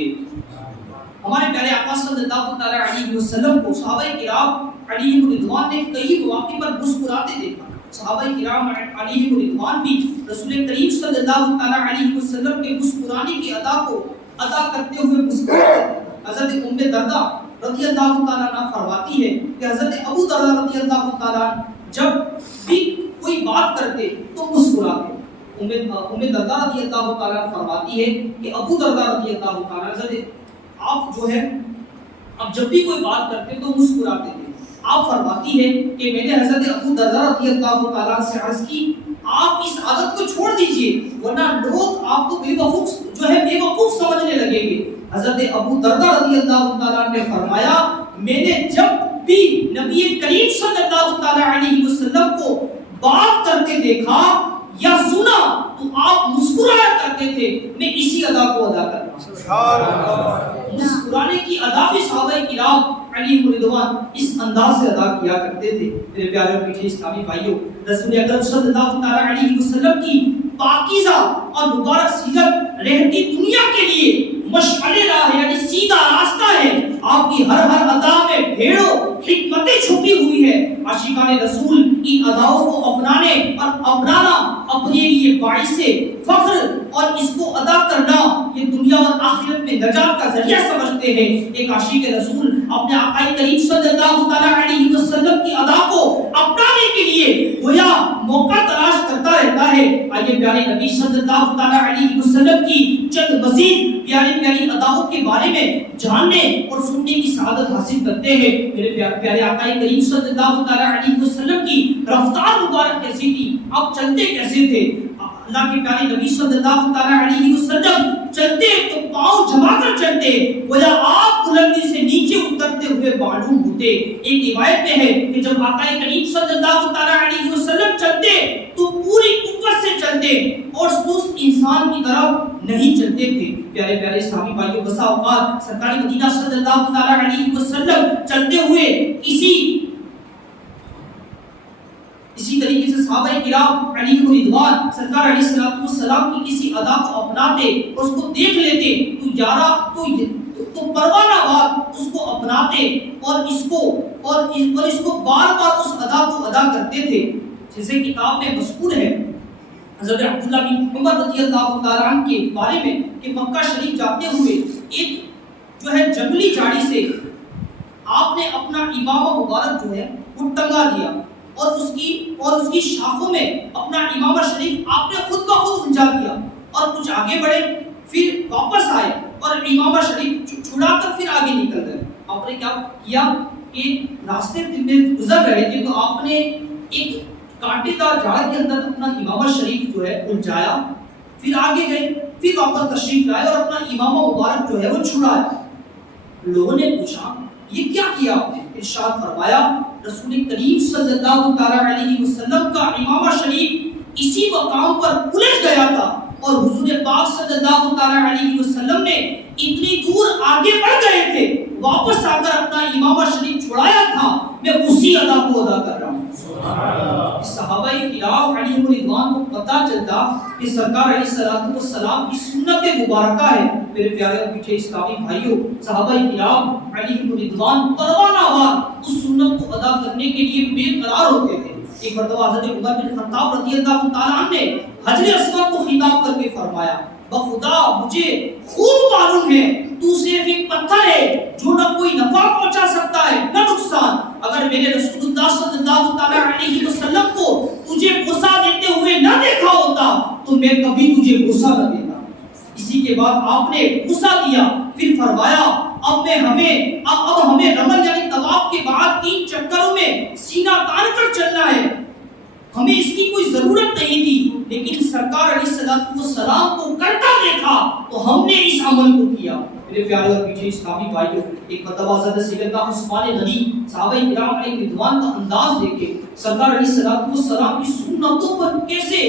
ہمارے پیارے آقا صلی اللہ تعالیٰ علیہ وسلم کو صحابہ کرام علیہم رضوان نے کئی مواقع پر مسکراتے دیکھا۔ صحابہ کرام علیہم رضوان بھی رسول کریم صلی اللہ تعالیٰ علیہ وسلم کے مسکرانے کی ادا کو ادا کرتے ہوئے مسکراتے۔ حضرت ام دردہ رضی اللہ تعالیٰ عنہ فرماتی ہے کہ حضرت ابو دردہ رضی اللہ تعالیٰ جب بھی کوئی بات کرتے تو مسکراتے۔ ام دردہ رضی اللہ تعالیٰ فرماتی ہے کہ ابو دردہ رضی اللہ تعالیٰ حضرت آپ جو ہے اب جب بھی کوئی بات کرتے تو مسکراتے تھے۔ آپ فرماتی ہے کہ میں نے حضرت ابو دردہ رضی اللہ تعالیٰ سے عرض کی آپ اس عادت کو چھوڑ دیجئے ورنہ لوگ آپ کو بے وقوف سمجھنے لگیں گے۔ حضرت ابو دردہ رضی اللہ تعالیٰ نے فرمایا میں نے جب بھی نبی کریم صلی اللہ تعالیٰ علیہ وسلم کو بات کرتے دیکھا یا سنا تو آپ مسکرایا کرتے تھے، میں اسی ادا کو ادا کرتا ہوں۔ مسکرانے کی ادا بھی صحابہ کرام علیہم رضوان اس انداز سے ادا کیا کرتے تھے۔ میرے پیارے اور میٹھے اسلامی بھائیوں، رسول اکرم صلی اللہ تعالیٰ علیہ وسلم کی پاکیزہ اور مبارک سیرت رہتی دنیا کے لیے مشعل راہ یعنی سیدھا راستہ ہے، آپ کی ہر ہر ادا میں بھیڑوں حکمتیں چھپی ہوئی ہے۔ عاشقان رسول ان اداؤں کو اپنانے اور اپنانا اپنے لیے باعث فخر اور اس کو ادا کرنا یہ دنیا اور آخرت میں نجات کا ذریعہ سمجھتے ہیں۔ ایک عاشق رسول اپنے آقا کریم صلی اللہ تعالی علیہ وسلم کی ادا کو اپنانے کے لیے گویا موقع تلاش کرتا رہتا ہے۔ آئیے پیارے نبی صلی اللہ تعالی علیہ وسلم کی چند مزید پیاری پیاری اداؤں کے بارے میں جاننے اور سننے کی سعادت حاصل کرتے ہیں۔ میرے پیارے آقا کریم صلی اللہ تعالی علیہ وسلم کی رفتار مبارک کیسی تھی، آپ چلتے کیسے تھے؟ اللہ کے پیارے نبی صلی اللہ تعالی علیہ وسلم چلتے تو پاؤں جما کر چلتے، گویا آپ بلندی سے نیچے اترتے ہوئے معلوم ہوتے۔ ایک روایت میں ہے کہ جب آقا کریم صلی اللہ تعالی علیہ وسلم چلتے تو پوری قوت سے چلتے اور سست انسان کی طرف نہیں چلتے تھے۔ پیارے پیارے اسلامی بھائیوں، بسا اوقات سرکار مدینہ صلی اللہ تعالی علیہ وسلم چلتے ہوئے اسی طریقے سے صحابہ کرام علیہ رضوان سرکار علیہ الصلوۃ والسلام کی کسی ادا کو اپناتے اور اس کو دیکھ لیتے تو پروانہ وار اس کو اپناتے اور اس کو بار بار اس ادا کو ادا کرتے تھے۔ جیسے کتاب میں مذکور ہے حضرت عبداللہ بن عمر رضی اللہ تعالیٰ عنہ کے بارے میں کہ مکہ شریف جاتے ہوئے ایک جو ہے جنگلی جھاڑی سے آپ نے اپنا امامہ مبارک جو ہے وہ ٹنگا دیا اور اس کی شاخوں میں اپنا امامہ شریف آپ نے خود بخود الجھا دیا اور کچھ آگے بڑھے، پھر واپس آئے اور امامہ شریف چھڑا کر پھر آگے نکل گئے۔ آپ نے کیا کیا کہ راستے میں گزر رہے تھے تو آپ نے ایک کانٹے دار جھاڑ کے اندر اپنا امامہ شریف جو ہے الجھایا، پھر آگے گئے، پھر واپس تشریف لائے اور اپنا امامہ مبارک جو ہے وہ چھڑایا۔ لوگوں نے پوچھا یہ کیا کیا آپ نے؟ ارشاد فرمایا رسول کریم صلی اللہ تعالی علیہ وسلم کا امامہ شریف اسی مقام پر الجھ گیا تھا اور حضور پاک صلی اللہ تعالی علیہ وسلم نے اتنی دور آگے بڑھ گئے تھے، واپس آ کر اپنا امامہ شریف چھڑایا تھا، میں اسی ادا کو ادا کر رہا ہوں۔ صحابہ کرام علیہ رضوان کو پتہ چلتا کہ سرکار علیہ الصلوۃ والسلام کی سنت مبارکہ ہے۔ میرے پیارے اور میٹھے اسلامی بھائیوں، صحابہ کرام علیہ رضوان پروانہ وار اس سنت کو ادا کرنے کے لیے بے قرار ہوتے تھے۔ ایک مرتبہ حضرت عمر بن خطاب رضی اللہ تعالیٰ عنہ نے حجر اسود کو خطاب کر کے فرمایا بخدا مجھے خوب معلوم ہے تو صرف ایک پتھر ہے جو نہ کوئی نفع پہنچا سکتا ہے نہ نقصان۔ اگر میرے رسول اللہ صلی اللہ تعالی علیہ وسلم کو تجھے غصہ دیتے ہوئے نہ دیکھا ہوتا تو میں کبھی تجھے غصہ نہ دیتا۔ اسی کے بعد آپ نے غصہ دیا، پھر فرمایا اب ہمیں رمل یعنی طواف کے بعد 3 چکروں میں سینہ تان کر چلنا ہے، ہمیں اس کی کوئی ضرورت نہیں تھی، لیکن سرکار علیہ الصلوۃ والسلام کو کرتا دیکھا تو ہم نے اس عمل کو کیا۔ میرے پیارے اور میٹھے اسلامی بھائیوں، ایک مرتبہ حضرت سیدنا عثمان غنی صحابہ کرام علیہ رضوان کا انداز دیکھے، سرکار علیہ الصلوۃ والسلام کی سنتوں پر کیسے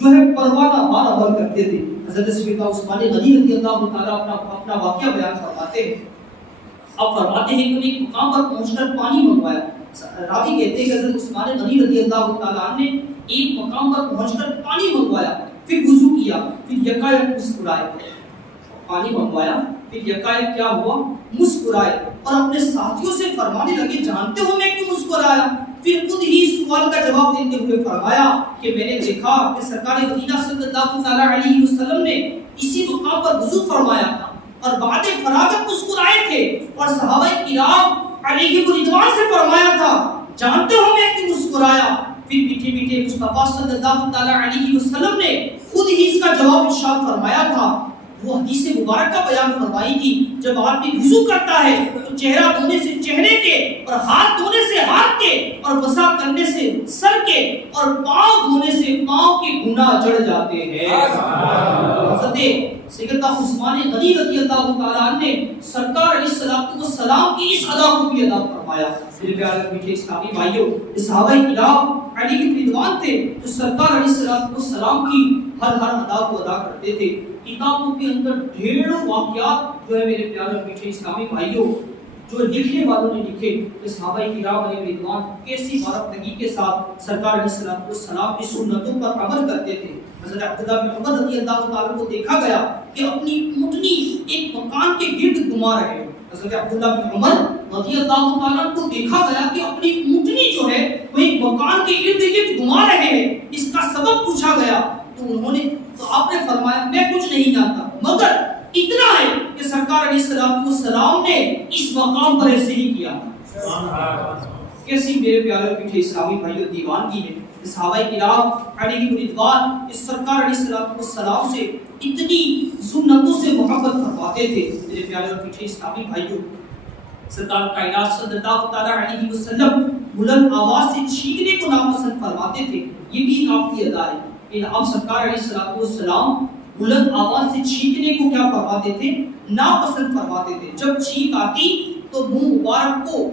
جو ہے پروانہ وار عمل کرتے تھے۔ حضرت سیدنا عثمان غنی رضی اللہ تعالیٰ اپنا واقعہ بیان فرماتے ہیں۔ اب فرماتے ہیں کہ ایک مقام پر پہنچ کر پانی منگوایا۔ راوی کہتے ہیں کہ حضرت عثمان غنی رضی اللہ تعالیٰ عنہ نے ایک مقام پر پہنچ کر پانی منگوایا، پھر وضو کیا، پھر یکایک مسکرائے۔ پانی منگوایا، پھر یکایک کیا ہوا؟ مسکرائے اور اپنے ساتھیوں سے فرمانے لگے جانتے ہو میں کیوں مسکرایا؟ پھر خود ہی سوال کا جواب دیتے ہوئے فرمایا کہ میں نے دیکھا کہ سرکار مدینہ صلی اللہ تعالی علیہ وسلم نے اسی مقام پر وضو فرمایا تھا اور بعد فراغت مسکرائے تھے اور صحابہ کرام علیہ رضوان سے فرمایا تھا جانتے ہو میں کیوں مسکرایا؟ پھر میٹھے میٹھے مصطفیٰ صلی اللہ تعالی علیہ وسلم نے خود ہی اس کا جواب ارشاد فرمایا تھا۔ وہ حدیث مبارکہ بیان فرمائی تھی جب آدمی وضو کرتا ہے تو چہرہ دھونے سے چہرے کے اور ہاتھ دھونے سے ہاتھ کے اور مسح کرنے سے سر کے اور پاؤں دھونے سے پاؤں کے گناہ جڑ جاتے ہیں۔ حضرت سیدنا عثمان غنی رضی اللہ تعالیٰ عنہ نے سرکار علیہ الصلوۃ والسلام کی اس ادا کو بھی ادا فرمایا۔ میرے پیارے میٹھے اسلامی بھائیوں، صحابہ کرام علیہ رضوان تھے جو سرکار علیہ الصلوۃ والسلام کی ہر ادا کو ادا کرتے تھے۔ کتابوں کے اندر ڈھیروں واقعات جو ہے میرے پیارے میٹھے اسلامی بھائیوں جو لکھنے والوں نے لکھے کہ صحابہ کرام علیہ رضوان کیسی بارکدگی کے ساتھ سرکار علیہ الصلوۃ والسلام کی سنتوں پر عمل کرتے تھے۔ حضرت عبداللہ بن عمر رضی اللہ تعالیٰ کو دیکھا گیا کہ اپنی اونٹنی ایک مکان کے گرد گھما رہے ہو. حضرت عبداللہ بن عمر رضی اللہ تعالیٰ کو دیکھا گیا کہ اپنی اونٹنی جو ہے وہ ایک مکان کے ارد گرد گھما رہے ہیں. اس کا سبب پوچھا گیا تو آپ نے فرمایا میں کچھ نہیں جانتا مگر اتنا ہے کہ سرکار علیہ السلام نے اس مقام پر ایسے ہی کیا تھا. کیسی میرے پیارے پیٹھے اسلامی بھائیو دیوانگی ہے. صحابہ کرام علیہ رضوان اس سرکار علیہ السلام سے اتنی سنتوں سے محبت فرماتے تھے. میرے پیارے اور پیٹھے اسلامی بھائیو سرکار کائنات صلی اللہ تعالی علیہ وسلم بلند آواز سے چیخنے کو ناپسند فرماتے تھے. یہ بھی ایک آپ کی ادا ہے کہ آپ سرکار علیہ السلام بلند آواز سے چیخنے کو کیا فرماتے تھے؟ ناپسند فرماتے تھے. جب چیخ آتی تو منہ مبارک کو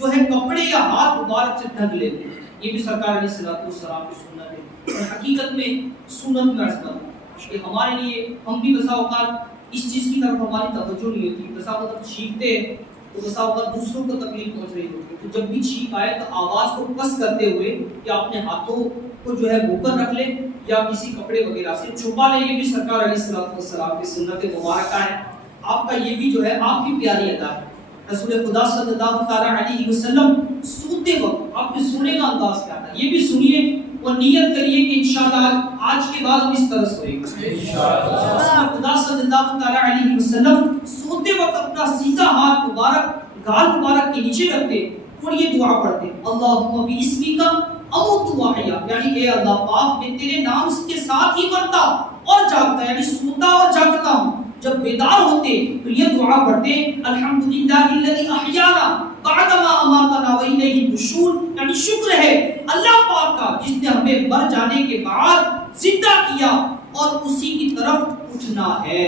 جو ہے کپڑے یا ہاتھ مبارک سے ڈھک لیتے. یہ بھی سرکار علیہ السلام کی سنت ہے. اور حقیقت میں سنت میں عظمت کہ ہمارے لیے ہم بھی بسا اوقات اس چیز کی طرف ہماری توجہ نہیں ہوتی. بسا اوقات چھینکتے ہیں تو بسا اوقات دوسروں کو تکلیف پہنچ رہی ہوتی ہے. تو جب بھی چھینک آئے تو آواز کو پس کرتے ہوئے یا اپنے ہاتھوں کو جو ہے اوپر رکھ لیں یا کسی کپڑے وغیرہ سے چھپا لیں. یہ بھی سرکار علیہ السلام کی سنت مبارکہ ہے. آپ کا یہ بھی جو ہے آپ کی پیاری ادا ہے. رسول خدا صلی اللہ تعالی علیہ وسلم سوتے وقت آپ نے سونے کا انداز کیا تھا یہ بھی سنیے اور نیت کریے کہ انشاءاللہ آج کے بعد ہم اس طرح سوئیں گے انشاءاللہ. رسول خدا صلی اللہ تعالی علیہ وسلم سوتے وقت اپنا سیدھا ہاتھ مبارک گال مبارک کے نیچے رکھتے اور یہ دعا پڑھتے اللہم باسمک اموت واحیا یعنی اے اللہ پاک میں تیرے نام کے ساتھ ہی مرتا اور جاگتا یعنی سوتا اور جاگتا ہوں. جب بیدار ہوتے تو یہ دعا پڑھتے الحمدللہ الذی احیانا بعدما اماتنا والیہ النشور یعنی شکر ہے اللہ پاک کا جس نے ہمیں مر جانے کے بعد زندہ کیا اور اسی کی طرف اٹھنا ہے.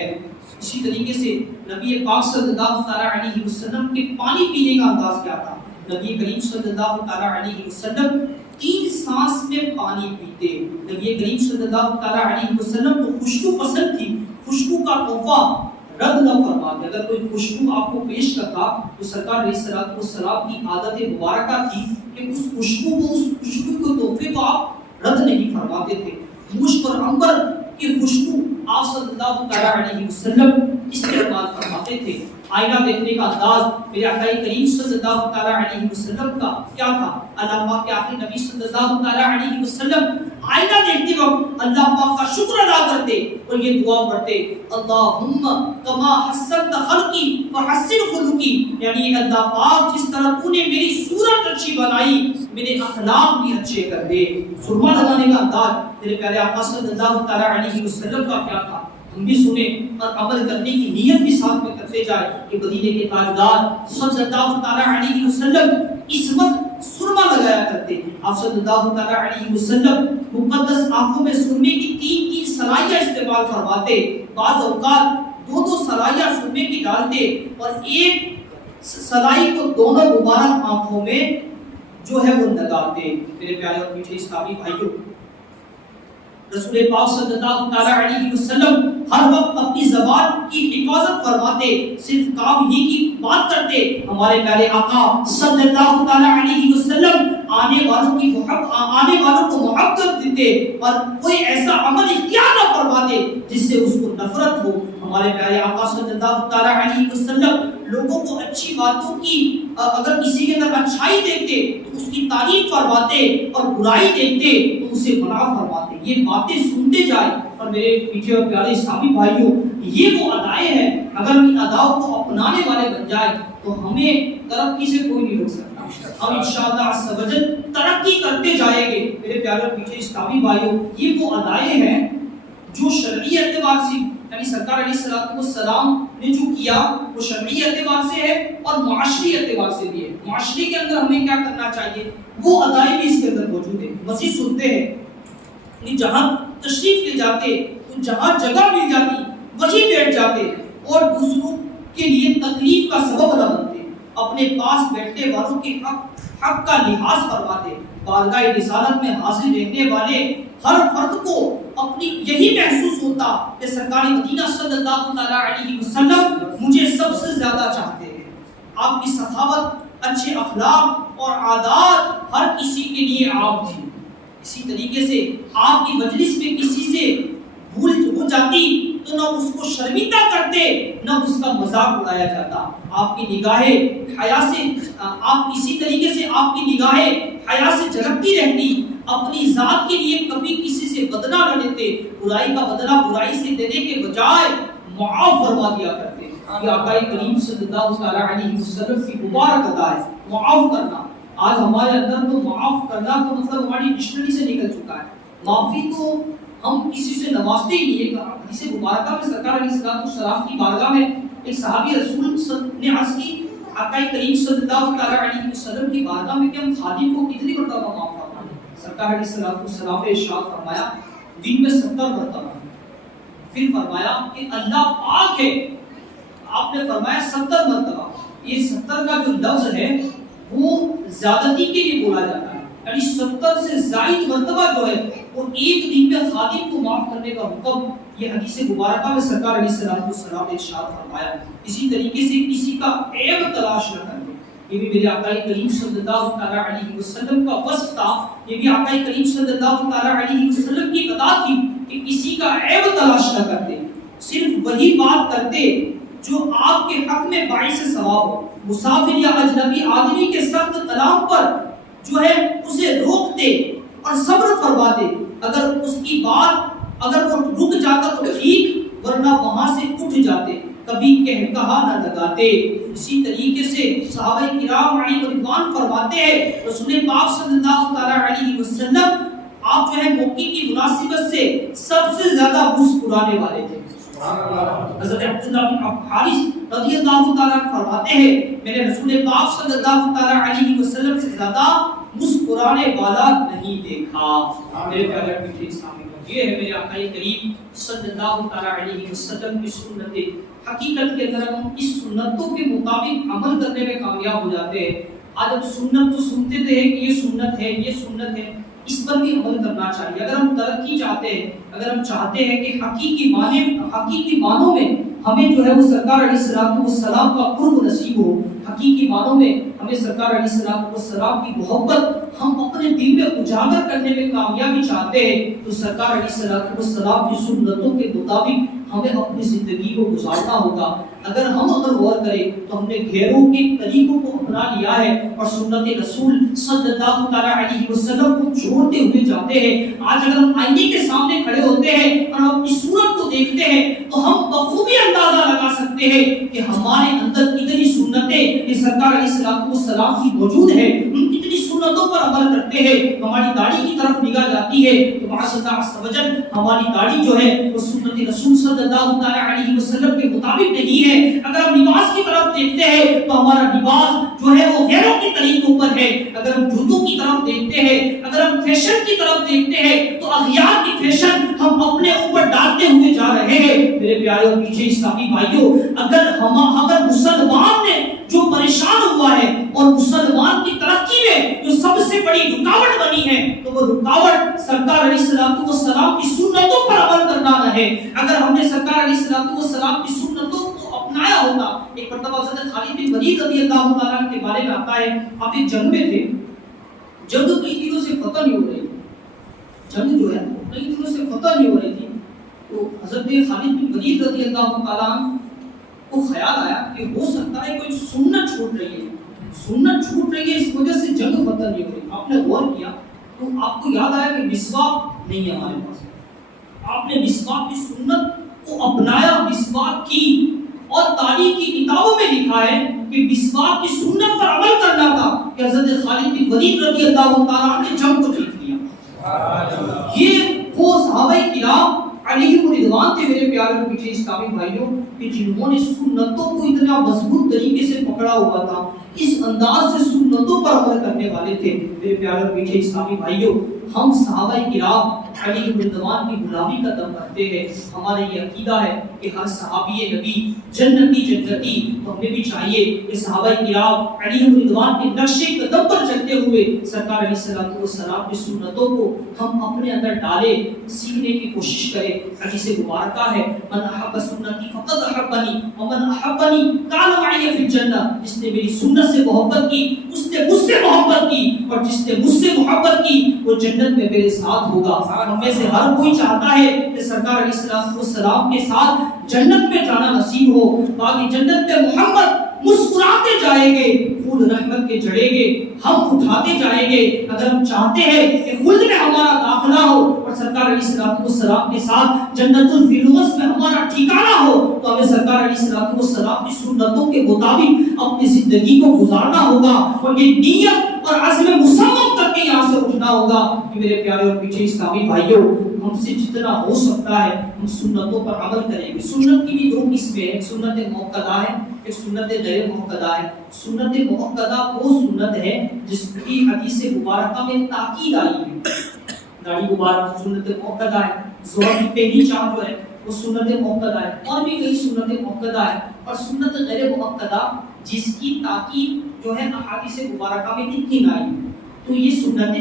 اسی طریقے سے نبی پاک صلی اللہ علیہ وسلم کے پانی پینے کا انداز کیا تھا. نبی کریم صلی اللہ علیہ وسلم 3 سانس میں پانی پیتے. نبی کریم صلی اللہ علیہ وسلم کو خوشبو پسند تھی. خوشبو کا تحفہ رد نہ فرماتے. اگر کوئی خوشبو آپ کو پیش کرتا تو سرکار علیہ السلام کی عادت مبارکہ تھی کہ اس خوشبو کو تحفے کو آپ رد نہیں فرماتے تھے. مشک اور عنبر کی خوشبو آپ صلی اللہ علیہ وسلم استعمال فرماتے تھے. آئینہ دیکھنے کا انداز میرے آقا کریم صلی اللہ علیہ وسلم کا کیا تھا؟ اللہ پاک کے آخری نبی صلی اللہ علیہ وسلم آئینہ دیکھتے وقت اللہ پاک کا شکر ادا کرتے اور یہ دعا پڑھتے اللہم کما حسنت خلقی وحسن خلقی یعنی اللہ پاک جس طرح تو نے میری صورت اچھی بنائی میرے اخلاق بھی اچھے کر دے. سرما لگانے کا انداز میرے پیارے آقا صلی اللہ علیہ وسلم کا کیا تھا؟ ہم بھی سنیں اور عمل کرنے کی نیت بھی ساتھ میں کرتے جائیں کہ مدینے کے تاجدار صلی اللہ علیہ وسلم اس وقت سرما لگایا کرتے. آپ صلی اللہ علیہ وسلم مقدس آنکھوں میں سرمے کی 3 سلائیاں استعمال فرماتے. بعض اوقات 2 سلائیاں سرمے کی ڈالتے اور ایک سلائی کو دونوں مبارک آنکھوں میں جو ہے وہ لگاتے. میرے پیارے اور میٹھے اسلامی بھائیوں رسول پاک صلی اللہ علیہ وسلم ہر وقت اپنی زبان کی حفاظت فرماتے. صرف کام ہی کی بات کرتے. ہمارے پیارے آقا صلی اللہ علیہ وسلم آنے والوں کو محبت دیتے اور کوئی ایسا عمل اختیار نہ فرماتے جس سے اس کو نفرت ہو. ہمارے پیارے آقا صلی اللہ علیہ وسلم لوگوں کو اچھی باتوں کی اگر کسی کے اندر اچھائی دیکھتے تو اس کی تعریف فرماتے اور برائی دیکھتے تو اسے منع فرماتے. یہ باتیں سنتے جائیں. اور میرے پیچھے اور پیارے اسلامی بھائیوں یہ وہ ادائیں ہیں اگر ان اداؤں کو اپنانے والے بن جائیں تو ہمیں ترقی سے کوئی نہیں روک سکتا. ہم انشاءاللہ عز و جل ترقی کرتے جائیں گے. میرے پیارے اور پیچھے اسلامی بھائیوں یہ وہ ادائیں ہیں جو شرعی اعتبار سے یعنی سرکار علیہ السلام نے جو کیا وہ شرعی اعتبار سے ہے اور معاشری اعتبار سے بھی ہے. معاشرے کے اندر ہمیں کیا کرنا چاہیے وہ ادائیں بھی اس کے اندر موجود ہیں. مزید سنتے ہیں جہاں تشریف لے جاتے تو جہاں جگہ مل جاتی وہیں بیٹھ جاتے اور دوسروں کے لیے تکلیف کا سبب نہ بنتے. اپنے پاس بیٹھنے والوں کے حق کا لحاظ فرماتے. بارگاہ رسالت میں حاضر رہنے والے ہر فرد کو اپنی یہی محسوس ہوتا کہ سرکار مدینہ صلی اللہ علیہ وسلم مجھے سب سے زیادہ چاہتے ہیں. آپ کی سخاوت اچھے اخلاق اور عادات ہر کسی کے لیے عام تھی. اسی طریقے سے آپ کی مجلس میں کسی سے بھول ہو جاتی تو نہ اس کو شرمندہ کرتے نہ اس کا مذاق اڑایا جاتا. آپ کی نگاہیں حیا سے آپ اسی طریقے سے آپ کی نگاہیں حیا سے جھلکتی رہتی. اپنی ذات کے لیے کبھی کسی سے بدلہ نہ لیتے. برائی کا بدلہ برائی سے دینے کے بجائے معاف فرما دیا کرتے. یہ آقا کریم صلی اللہ علیہ وسلم کی مبارک ادا ہے، معاف کرنا. آج ہمارے اندر تو معاف کرنا تو مطلب ہماری ڈکشنری سے نکل چکا ہے. معافی تو ہم کسی سے نوازتے ہی نہیں ہے. حدیث مبارکہ میں سرکار علیہ السلام کی بارگاہ میں ایک صحابی رسول نے عرض کی آقا کریم صلی اللہ علیہ وسلم کی بارگاہ میں کہ ہم خادم کو کتنی مرتبہ معاف کرنا ہے؟ سرکار علیہ السلام نے ارشاد فرمایا دن میں 70 مرتبہ. پھر فرمایا کہ اللہ پاک ہے. آپ نے فرمایا 70 مرتبہ. یہ 70 کا جو لفظ ہے وہ زیادتی کے لیے بولا جاتا ہے، یعنی 70 سے زائد مرتبہ جو ہے وہ ایک دن میں خادم کو معاف کرنے کا حکم یہ حدیث مبارکہ میں سرکار علیہ السلام نے ارشاد فرمایا. اسی طریقے سے کسی کا عیب تلاش نہ کرنا، یہ بھی میرے آقا کریم صلی اللہ علیہ وسلم کا وصف تھا. یہ بھی آقا کریم صلی اللہ علیہ وسلم کی ادا تھی کہ کسی کا عیب تلاش نہ کرتے، صرف وہی بات کرتے جو آپ کے حق میں باعث ثواب ہو. مسافر یا اجنبی آدمی کے سخت کلام پر جو ہے اسے روکتے اور صبر فرماتے. اگر اس کی بات اگر وہ رک جاتا تو ٹھیک، ورنہ وہاں سے اٹھ جاتے، کبھی کہا نہ لگاتے. اسی طریقے سے صحابہ کرام علیہ رضوان فرماتے ہیں رسول پاک صلی اللہ علیہ وسلم آپ جو ہے موقع کی مناسبت سے سب سے زیادہ مسکرانے والے تھے. حضرت عبداللہ بن حارث رضی اللہ تعالیٰ فرماتے ہیں میں نے رسول پاک صلی اللہ تعالیٰ علیہ وسلم سے زیادہ مسکرانے والا نہیں دیکھا. میرے پیارے میٹھے اسلامی بھائیو، یہ ہے میرے آقا کریم صلی اللہ تعالیٰ علیہ وسلم کی سنتیں. حقیقت کے اندر ہم اس سنتوں کے مطابق عمل کرنے میں کامیاب ہو جاتے ہیں. آج ہم سنت تو سنتے تھے کہ یہ سنت ہے یہ سنت ہے، اس پر بھی عمل کرنا چاہیے. اگر ہم ترقی چاہتے ہیں، اگر ہم چاہتے ہیں کہ حقیقی معنوں میں ہمیں جو ہے وہ سرکار علیہ السلام کا قرب نصیب ہو، حقیقی معنوں میں ہمیں سرکار علیہ السلام کی محبت ہم اپنے دل میں اجاگر کرنے میں کامیابی چاہتے ہیں، تو سرکار علیہ السلام کی سنتوں کے مطابق ہمیں اپنی زندگی کو گزارنا ہوگا. اگر غور کریں تو ہم نے غیروں کے طریقوں کو اپنا لیا ہے اور سنت رسول صلی اللہ تعالیٰ علیہ وسلم کو چھوڑتے ہوئے جاتے ہیں. آج اگر ہم آئینے کے سامنے کھڑے ہوتے ہیں اور ہم اپنی صورت کو دیکھتے ہیں تو ہم بخوبی اندازہ لگا سکتے ہیں کہ ہمارے اندر کتنی سنتیں یہ سرکار علیہ السلام کی موجود ہے. ہم کتنی سنتوں پر عمل کرتے ہیں. ہماری داڑھی کی طرف نگاہ جاتی ہے تو معاشرہ عزوجل ہماری داڑھی جو ہے وہ سنت رسول صلی اللہ تعالیٰ علیہ وسلم کے مطابق نہیں ہے. اگر ہم لباس کی طرف دیکھتے ہیں تو ہمارا لباس جو ہے وہ غیروں کے طریقوں پر ہے. اگر ہم جوتوں کی طرف دیکھتے ہیں، اگر ہم فیشن کی طرف دیکھتے ہیں تو اغیار کی فیشن ہم اپنے اوپر ڈالتے ہوئے جا رہے ہیں. میرے پیارے اور میٹھے اسلامی بھائیوں، اگر مسلمان نے جو پریشان ہوا ہے اور مسلمان کی ترقی میں جو سب سے بڑی رکاوٹ بنی ہے تو وہ رکاوٹ سرکار علیہ السلام کی سنتوں پر عمل کرنا نہ ہے. اگر ہم نے سرکار علیہ السلام کی سنتوں کو اپنایا ہوتا. ایک مرتبہ حضرت خالد بن ولید رضی اللہ تعالیٰ کے بارے میں آتا ہے، آپ ایک جنگ میں تھے، جنگ کئی دنوں سے فتح نہیں ہو رہی، جنگ جو ہے کئی دنوں سے فتح نہیں ہو رہی تھی. تو حضرت خالد بن ولید رضی اللہ تعالیٰ کو خیال آیا کہ ہو سکتا ہے کوئی سنت چھوٹ رہی ہے اس وجہ سے جنگ فتح نہیں ہو رہی. آپ نے غور کیا تو آپ کو یاد آیا کہ مسواک نہیں ہے ہمارے پاس. آپ نے مسواک کی سنت کو اپنایا، مسواک کی، اور تاریخ کی کتابوں میں لکھا ہے کہ مسواک کی سنت پر عمل کرنا تھا کہ حضرت خالد بن ولید رضی اللہ تعالیٰ نے جنگ کو جیت لیا. یہ وہ صحابہ کرام علیہ رضوان تھے میرے پیارے اور میٹھے اسلامی بھائیوں کہ جنہوں نے سنتوں کو اتنا مضبوط طریقے سے پکڑا ہوا تھا، اس انداز سے سنتوں پر عمل کرنے والے تھے. میرے پیارے اور میٹھے اسلامی بھائیوں، ہم صحابہ کرام علیہ رضوان کی غلامی کا دم بھرتے ہیں. ہمارا یہ عقیدہ ہے کہ ہر صحابی نبی جنتی، تو ہمیں بھی چاہیے کہ صحابہ کرام علیہ رضوان کے نقش قدم پر چلتے ہوئے سرکار علیہ السلام کی سنتوں کو ہم اپنے اندر ڈالیں، سیکھنے کی کوشش کریں. حدیث مبارکہ ہے من احب سنتی فقد احبنی ومن احبنی کان معی فی الجنہ. جس نے میری سنت سے محبت کی اس نے مجھ سے محبت کی اور جس نے مجھ سے محبت کی وہ جنت میں میرے ساتھ ہوگا. ہم میں سے ہر کوئی چاہتا ہے کہ سرکار علیہ السلام کے ساتھ جنت میں جانا نصیب ہو. باقی جنت میں محمد مسکراتے جائیں گے, پھول رحمت کے جڑیں گے, ہم اٹھاتے جائیں گے. اگر ہم چاہتے ہیں کہ خلد میں ہمارا داخلہ ہو اور سرکار علیہ السلام کے ساتھ جنت الفردوس میں ہمارا ٹھکانہ ہو, تو ہمیں سرکار علیہ السلام کی سنتوں کے مطابق اپنی زندگی کو گزارنا ہوگا اور یہ نیت اور عزم مصمم کر کے یہاں سے اٹھنا ہوگا کہ میرے پیارے اور پیچھے اسلامی بھائیوں, ہم سے جتنا ہو سکتا ہے ہم سنتوں پر عمل کریں گے. سنت کی بھی دو قسمیں ہیں, ایک سنت موقدہ ہے, ایک سنت غیر موقدہ ہے. سنت موقدہ وہ سنت ہے جس کی حدیث مبارکہ میں تاکید آئی ہے. داڑھی مبارک سنت موقدہ ہے, ظہر کی پہلی چار جو ہے وہ سنت موقدہ ہے, اور بھی کئی سنت موقدہ ہے. اور سنت غیر موقدہ جس کی تاکید جو ہے احادیث مبارکہ میں اتنی نہ آئی, تو یہ سنت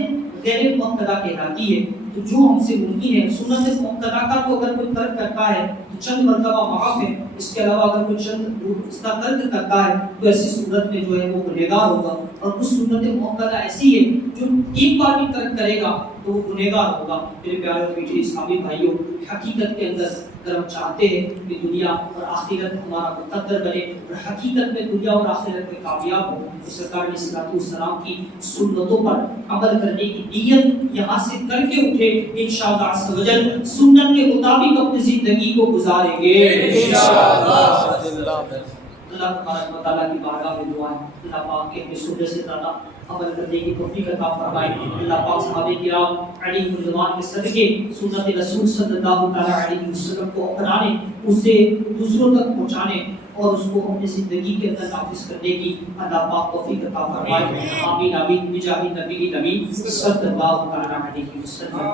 غیر موقدہ کہلاتی ہے. تو جو ہم سے ممکن ہے سنت موقدہ کا تو اگر کوئی ترک کرتا ہے تو چند مرتبہ معاف ہے, اس کے علاوہ اگر کوئی چند اس کا ترک کرتا ہے تو ایسی صورت میں جو ہے وہ گنہگار ہوگا. اور کچھ سنت موقدہ ایسی ہے جو ایک بار بھی ترک کرے گا تو وہ گنہگار ہوگا. میرے پیارے اور میٹھے اسلامی بھائیوں, حقیقت کے اندر اگر ہم چاہتے ہیں کہ دنیا اور آخرت ہمارا مقدر بنے اور حقیقت میں دنیا اور آخرت میں کامیاب ہو, تو سرکار علیہ السلام کی سنتوں پر عمل کرنے کی نیت یہاں سے کر کے اٹھے, انشاءاللہ عز و جل سنت کے مطابق اپنی زندگی کو گزاریں گے انشاءاللہ. اللہ تبارک و تعالیٰ کی بارگاہ میں دعا ہے, اللہ پاک کے سنت سے زیادہ عمل کرنے کی توفیق عطا فرمائے. اللہ پاک صحابہ کرام علیہ الرضوان کے صدقے سنت رسول صلی اللہ تعالیٰ علیہ وسلم کو اپنانے, اسے دوسروں تک پہنچانے اور اس کو اپنی زندگی کے اندر نافذ کرنے کی اللہ پاک توفیق عطا فرمائے. آمین آمین بجاہ نبی نبی صلی اللہ تعالیٰ علیہ وسلم.